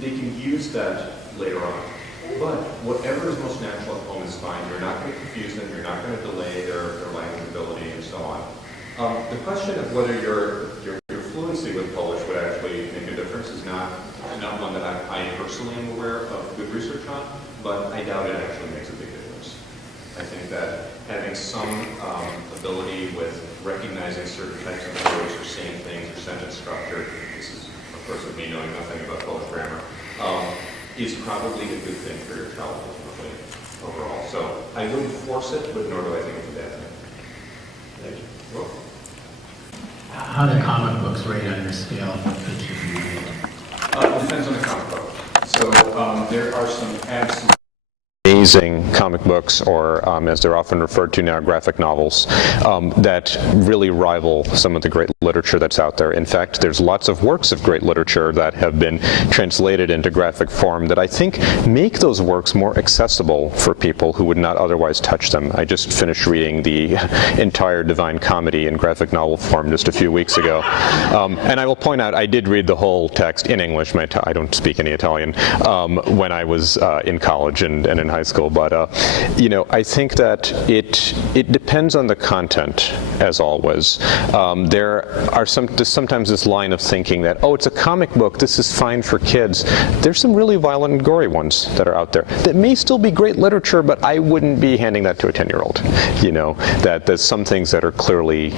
They can use that later on. But whatever is most natural at home is fine. You're not going to confuse them. You're not going to delay their language ability and so on. The question of whether your fluency with Polish would actually make a difference is not one that I personally am aware of good research on, but I doubt it actually makes a big difference. I think that having some ability with recognizing certain types of words or saying things or sentence structure, this is, of course, with me knowing nothing about Polish grammar, is probably a good thing for your child ultimately overall. So I wouldn't force it, but nor do I think it's a bad thing. Thank you. Well, how do comic books rate on your scale of what you can read? it depends on the comic book. So there are some absolute amazing comic books, or as they're often referred to now, graphic novels, that really rival some of the great literature that's out there. In fact, there's lots of works of great literature that have been translated into graphic form that I think make those works more accessible for people who would not otherwise touch them. I just finished reading the entire Divine Comedy in graphic novel form just a few weeks ago. And I will point out, I did read the whole text in English. I don't speak any Italian, when I was in college and in high high school, but I think that it depends on the content, as always. There are sometimes this line of thinking that, oh, it's a comic book, this is fine for kids. There's some really violent and gory ones that are out there that may still be great literature, but I wouldn't be handing that to a 10-year-old. That there's some things that are clearly,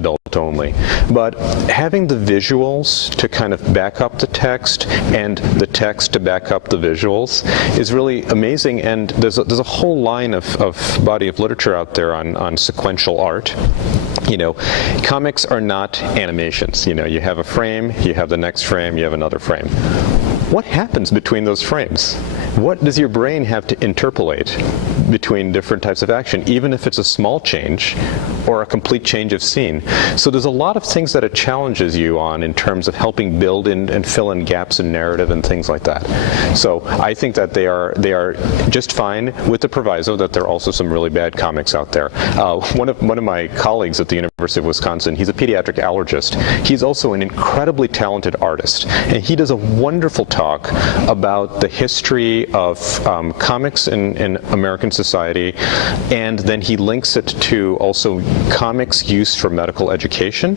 adult only. But having the visuals to kind of back up the text and the text to back up the visuals is really amazing. And there's a whole line of body of literature out there on sequential art. Comics are not animations. You have a frame, you have the next frame, you have another frame. What happens between those frames? What does your brain have to interpolate between different types of action, even if it's a small change or a complete change of scene? So there's a lot of things that it challenges you on in terms of helping build in and fill in gaps in narrative and things like that. So I think that they are just fine, with the proviso that there are also some really bad comics out there. One of my colleagues at the University of Wisconsin, he's a pediatric allergist. He's also an incredibly talented artist, and he does a wonderful talk about the history of comics in American society, and then he links it to also comics use for medical education.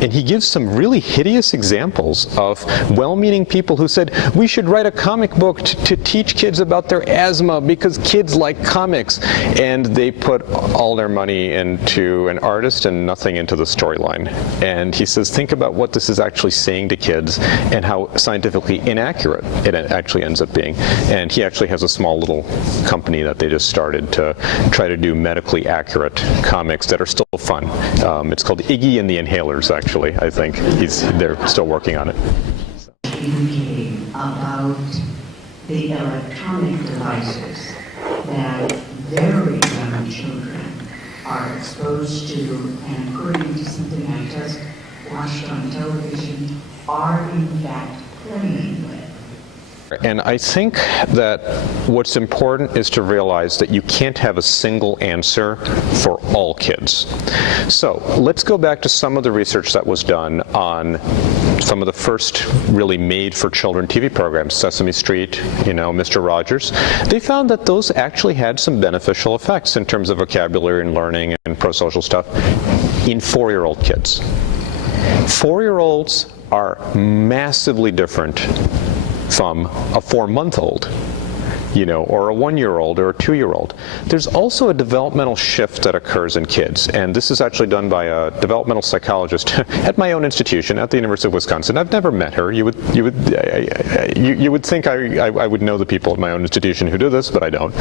And he gives some really hideous examples of well-meaning people who said, we should write a comic book to teach kids about their asthma because kids like comics. And they put all their money into an artist and nothing into the storyline. And he says, think about what this is actually saying to kids and how scientifically inaccurate it actually ends up being. And he actually has a small little company that they just started to try to do medically accurate comics that are still fun. It's called Iggy and the Inhalers, actually. I think they're still working on it. Communicating about the electronic devices that very young children are exposed to, and according to something I just watched on television, are in fact playing with. And I think that what's important is to realize that you can't have a single answer for all kids. So let's go back to some of the research that was done on some of the first really made-for-children TV programs, Sesame Street, Mr. Rogers. They found that those actually had some beneficial effects in terms of vocabulary and learning and pro-social stuff in 4-year-old kids. 4-year-olds are massively different from a 4-month-old, or a 1-year-old or a 2-year-old. There's also a developmental shift that occurs in kids, and this is actually done by a developmental psychologist at my own institution at the University of Wisconsin. I've never met her. You would think I would know the people at my own institution who do this, but I don't.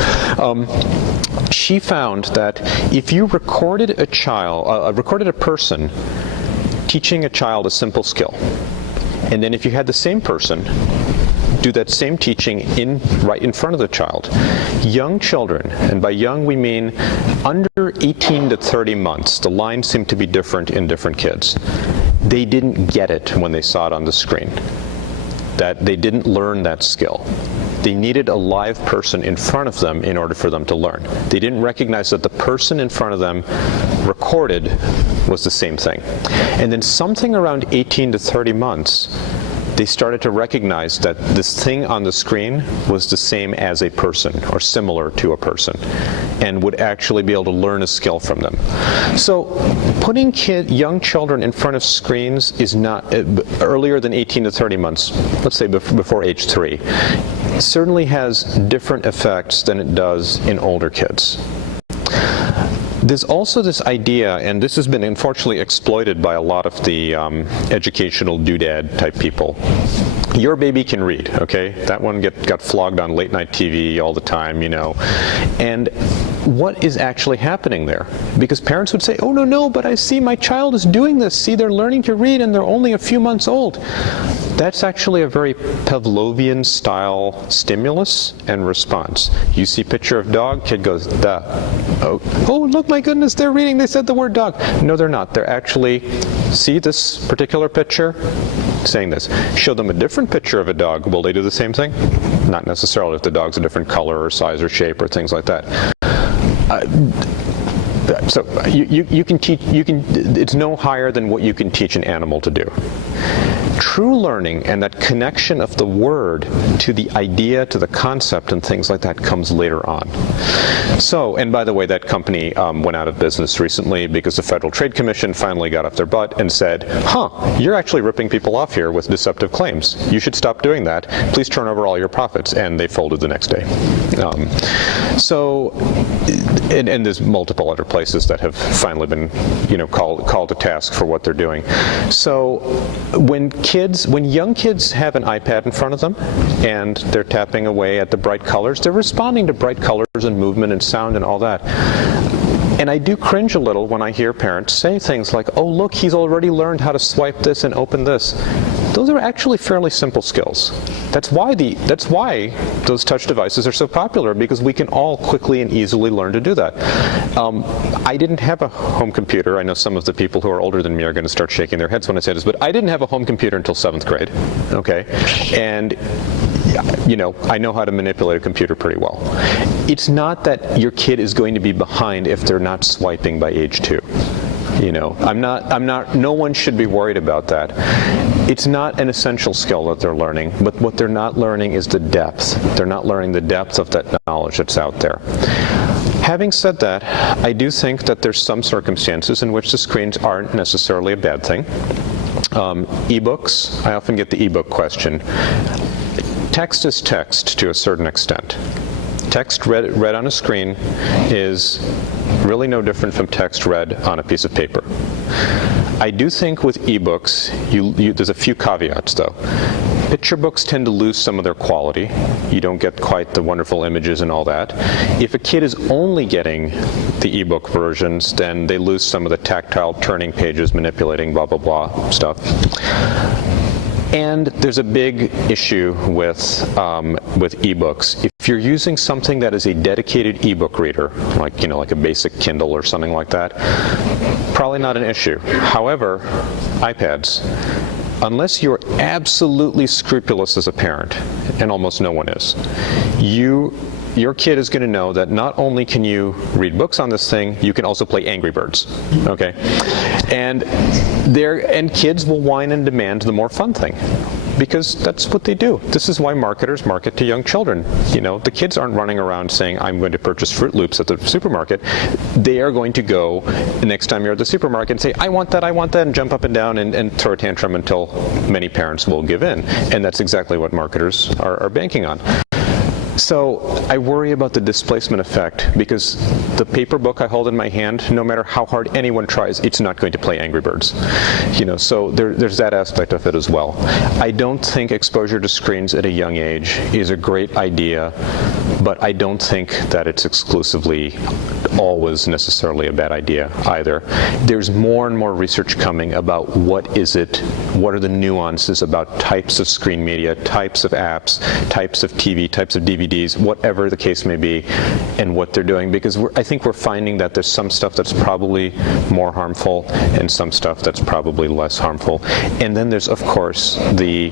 She found that if you recorded a person teaching a child a simple skill, and then if you had the same person do that same teaching right in front of the child, young children, and by young we mean under 18 to 30 months, the lines seem to be different in different kids. They didn't get it when they saw it on the screen, that they didn't learn that skill. They needed a live person in front of them in order for them to learn. They didn't recognize that the person in front of them recorded was the same thing. And then something around 18 to 30 months, they started to recognize that this thing on the screen was the same as a person or similar to a person and would actually be able to learn a skill from them. So putting young children in front of screens is not earlier than 18 to 30 months, let's say before age 3, certainly has different effects than it does in older kids. There's also this idea, and this has been unfortunately exploited by a lot of the educational doodad type people. Your baby can read, okay? That one got flogged on late night TV all the time, And what is actually happening there? Because parents would say, oh, no, but I see my child is doing this. See, they're learning to read and they're only a few months old. That's actually a very Pavlovian style stimulus and response. You see picture of dog, kid goes, duh. Oh, look, my goodness, they're reading, they said the word dog. No, they're not. They're actually, see this particular picture? Saying this. Show them a different picture of a dog. Will they do the same thing? Not necessarily if the dog's a different color or size or shape or things like that. So you can teach, it's no higher than what you can teach an animal to do. True learning and that connection of the word to the idea, to the concept and things like that comes later on. So, and by the way, that company went out of business recently because the Federal Trade Commission finally got off their butt and said, you're actually ripping people off here with deceptive claims. You should stop doing that. Please turn over all your profits. And they folded the next day. And there's multiple other places that have finally been, called to task for what they're doing. So when young kids have an iPad in front of them and they're tapping away at the bright colors, they're responding to bright colors and movement and sound and all that. And I do cringe a little when I hear parents say things like, oh, look, he's already learned how to swipe this and open this. Those are actually fairly simple skills. That's why those touch devices are so popular, because we can all quickly and easily learn to do that. I didn't have a home computer. I know some of the people who are older than me are going to start shaking their heads when I say this, but I didn't have a home computer until 7th grade, okay? And I know how to manipulate a computer pretty well. It's not that your kid is going to be behind if they're not swiping by age 2. No one should be worried about that. It's not an essential skill that they're learning, but what they're not learning is the depth. They're not learning the depth of that knowledge that's out there. Having said that, I do think that there's some circumstances in which the screens aren't necessarily a bad thing. E-books, I often get the e-book question. Text is text to a certain extent. Text read on a screen is really no different from text read on a piece of paper. I do think with ebooks, there's a few caveats though. Picture books tend to lose some of their quality. You don't get quite the wonderful images and all that. If a kid is only getting the ebook versions, then they lose some of the tactile turning pages, manipulating, blah, blah, blah stuff. And there's a big issue with ebooks. If you're using something that is a dedicated ebook reader, like a basic Kindle or something like that, probably not an issue. However, iPads, unless you're absolutely scrupulous as a parent, and almost no one is, your kid is going to know that not only can you read books on this thing, you can also play Angry Birds, okay? And kids will whine and demand the more fun thing, because that's what they do. This is why marketers market to young children. The kids aren't running around saying, I'm going to purchase Fruit Loops at the supermarket. They are going to go the next time you're at the supermarket and say, I want that, and jump up and down and throw a tantrum until many parents will give in. And that's exactly what marketers are banking on. So I worry about the displacement effect, because the paper book I hold in my hand, no matter how hard anyone tries, it's not going to play Angry Birds. So there's that aspect of it as well. I don't think exposure to screens at a young age is a great idea, but I don't think that it's exclusively always necessarily a bad idea either. There's more and more research coming about what are the nuances about types of screen media, types of apps, types of TV, types of DVDs, whatever the case may be, and what they're doing, because I think we're finding that there's some stuff that's probably more harmful and some stuff that's probably less harmful. And then there's, of course, the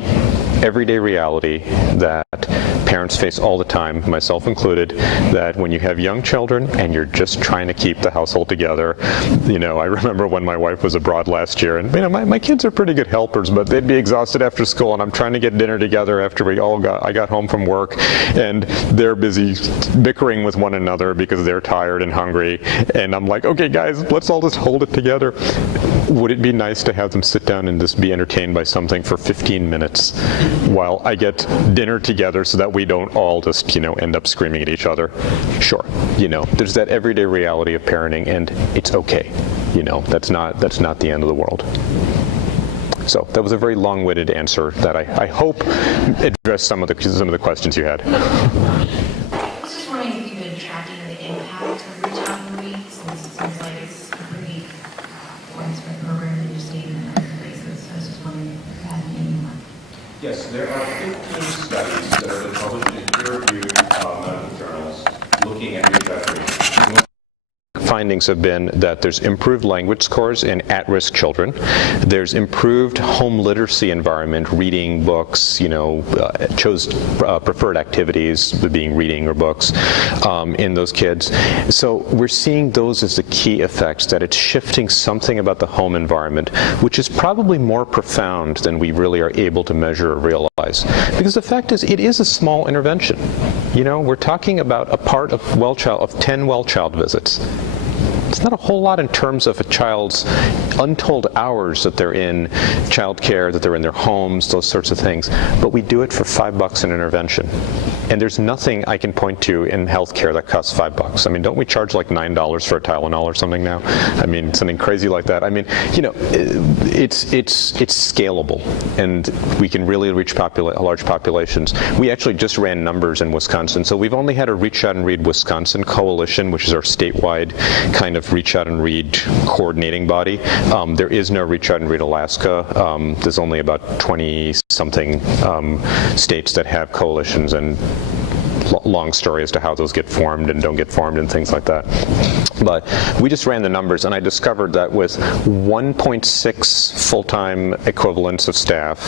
everyday reality that parents face all the time, myself included, that when you have young children and you're just trying to keep the household together, I remember when my wife was abroad last year, and my kids are pretty good helpers, but they'd be exhausted after school, and I'm trying to get dinner together after I got home from work, and they're busy bickering with one another because they're tired and hungry, and I'm like, okay guys, let's all just hold it together. Would it be nice to have them sit down and just be entertained by something for 15 minutes while I get dinner together so that we don't all just, end up screaming at each other? Sure. There's that everyday reality of parenting, and it's okay. That's not the end of the world. So that was a very long-winded answer that I hope addressed some of the questions you had. I was just wondering if you've been tracking the impact of retail reading, since it seems like it's a pretty widespread program that you're seeing on a regular basis. So I was just wondering if you had any more. Yes, there are 15 studies that have been published in peer-reviewed medical journals looking at retail reading. findings have been that there's improved language scores in at-risk children. There's improved home literacy environment, reading books, preferred activities, being reading or books, in those kids. So we're seeing those as the key effects, that it's shifting something about the home environment, which is probably more profound than we really are able to measure or realize. Because the fact is, it is a small intervention. We're talking about a part of 10 well-child visits. It's not a whole lot in terms of a child's untold hours that they're in childcare, that they're in their homes, those sorts of things. But we do it for $5 an intervention. And there's nothing I can point to in healthcare that costs $5. I mean, don't we charge like $9 for a Tylenol or something now? I mean, something crazy like that. I mean, it's scalable, and we can really reach large populations. We actually just ran numbers in Wisconsin. So we've only had a Reach Out and Read Wisconsin coalition, which is our statewide kind of Reach Out and Read coordinating body. There is no Reach Out and Read Alaska. There's only about 20-something states that have coalitions, and long story as to how those get formed and don't get formed and things like that. But we just ran the numbers, and I discovered that with 1.6 full-time equivalents of staff,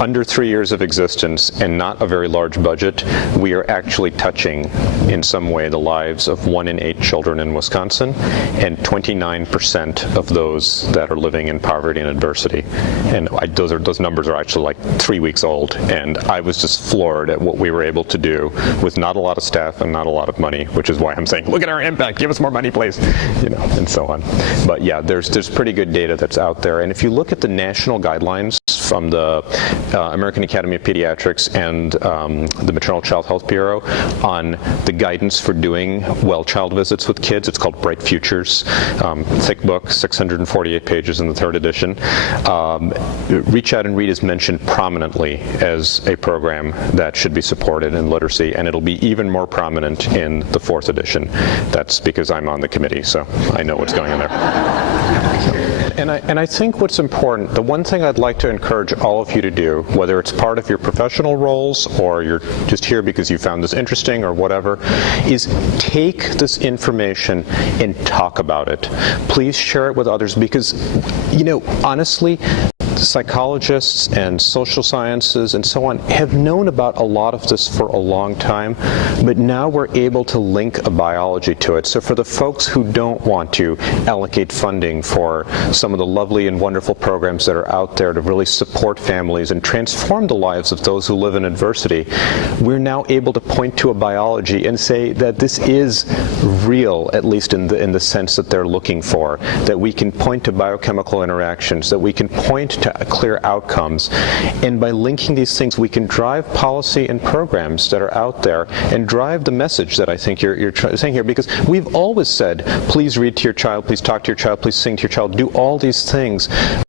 under 3 years of existence, and not a very large budget, we are actually touching in some way the lives of 1 in 8 children in Wisconsin, and 29% of those that are living in poverty and adversity. And those numbers are actually like 3 weeks old, and I was just floored at what we were able to do with not a lot of staff and not a lot of money, which is why I'm saying, look at our impact, give us more money, please, and so on. But yeah, there's pretty good data that's out there, and if you look at the national guidelines from the American Academy of Pediatrics and the Maternal Child Health Bureau on the guidance for doing well-child visits with kids. It's called Bright Futures, thick book, 648 pages in the 3rd edition. Reach Out and Read is mentioned prominently as a program that should be supported in literacy, and it'll be even more prominent in the 4th edition. That's because I'm on the committee, so I know what's going on there. And I think what's important, the one thing I'd like to encourage all of you to do, whether it's part of your professional roles or you're just here because you found this interesting or whatever, is take this information and talk about it. Please share it with others, because, honestly, psychologists and social sciences and so on have known about a lot of this for a long time, but now we're able to link a biology to it. So for the folks who don't want to allocate funding for some of the lovely and wonderful programs that are out there to really support families and transform the lives of those who live in adversity, we're now able to point to a biology and say that this is real, at least in the sense that they're looking for, that we can point to biochemical interactions, that we can point to clear outcomes, and by linking these things we can drive policy and programs that are out there and drive the message that I think you're saying here, because we've always said, please read to your child, please talk to your child, please sing to your child, do all these things,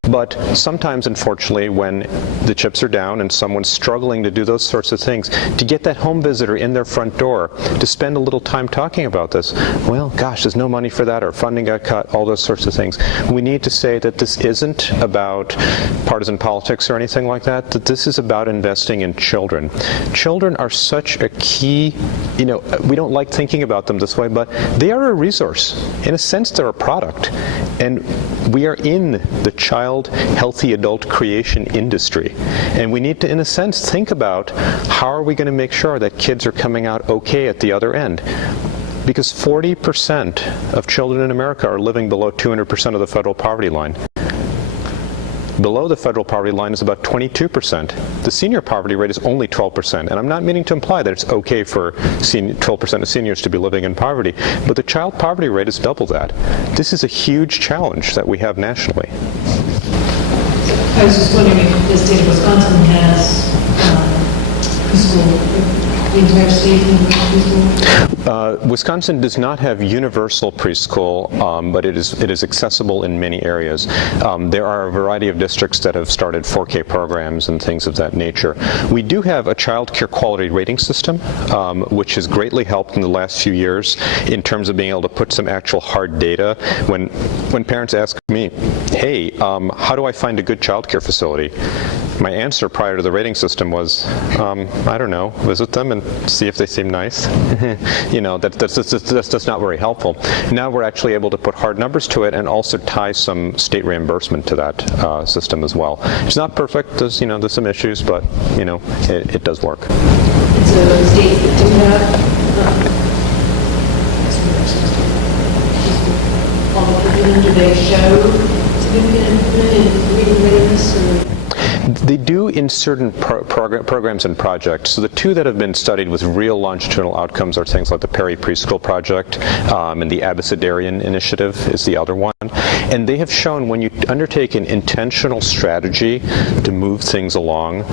but sometimes, unfortunately, when the chips are down and someone's struggling to do those sorts of things, to get that home visitor in their front door to spend a little time talking about this, well, gosh, there's no money for that, or funding got cut, all those sorts of things. We need to say that this isn't about partisan politics or anything like that, that this is about investing in children. Children are such a key, we don't like thinking about them this way, but they are a resource. In a sense, they're a product. And we are in the child healthy adult creation industry. And we need to, in a sense, think about how are we going to make sure that kids are coming out okay at the other end. Because 40% of children in America are living below 200% of the federal poverty line. Below the federal poverty line is about 22%. The senior poverty rate is only 12%. And I'm not meaning to imply that it's okay for 12% of seniors to be living in poverty, but the child poverty rate is double that. This is a huge challenge that we have nationally. I was just wondering if the state of Wisconsin has preschool, the entire state in preschool? Wisconsin does not have universal preschool, but it is accessible in many areas. There are a variety of districts that have started 4K programs and things of that nature. We do have a child care quality rating system, which has greatly helped in the last few years in terms of being able to put some actual hard data. When parents ask me, hey, how do I find a good child care facility? my answer prior to the rating system was, I don't know, visit them and see if they seem nice. You know, that's not very helpful. Now we're actually able to put hard numbers to it and also tie some state reimbursement to that system as well. It's not perfect. There's some issues, but it does work. And so the states that do have, on the curriculum, do they show significant improvement in reading readiness or? They do in certain programs and projects. So the two that have been studied with real longitudinal outcomes are things like the Perry Preschool Project and the Abecedarian Initiative is the other one. And they have shown when you undertake an intentional strategy to move things along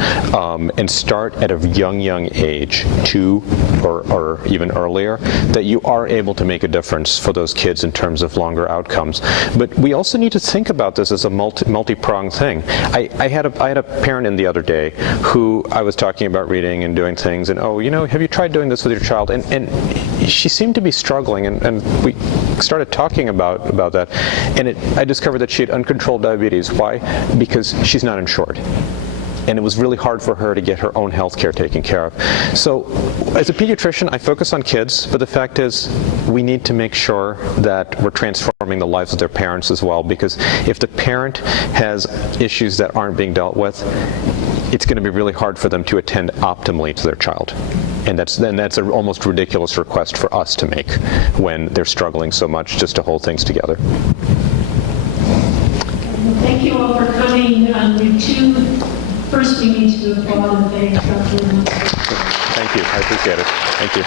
and start at a young age, 2 or even earlier, that you are able to make a difference for those kids in terms of longer outcomes. But we also need to think about this as a multi-pronged thing. I had a parent in the other day who I was talking about reading and doing things, and have you tried doing this with your child? And she seemed to be struggling, and we started talking about that, and I discovered that she had uncontrolled diabetes. Why? Because she's not insured. And it was really hard for her to get her own health care taken care of. So as a pediatrician, I focus on kids, but the fact is we need to make sure that we're transforming the lives of their parents as well, because if the parent has issues that aren't being dealt with, it's going to be really hard for them to attend optimally to their child. And that's an almost ridiculous request for us to make when they're struggling so much just to hold things together. Well, thank you all for coming. First, we need to applaud and thank Dr. Thank you. I appreciate it. Thank you.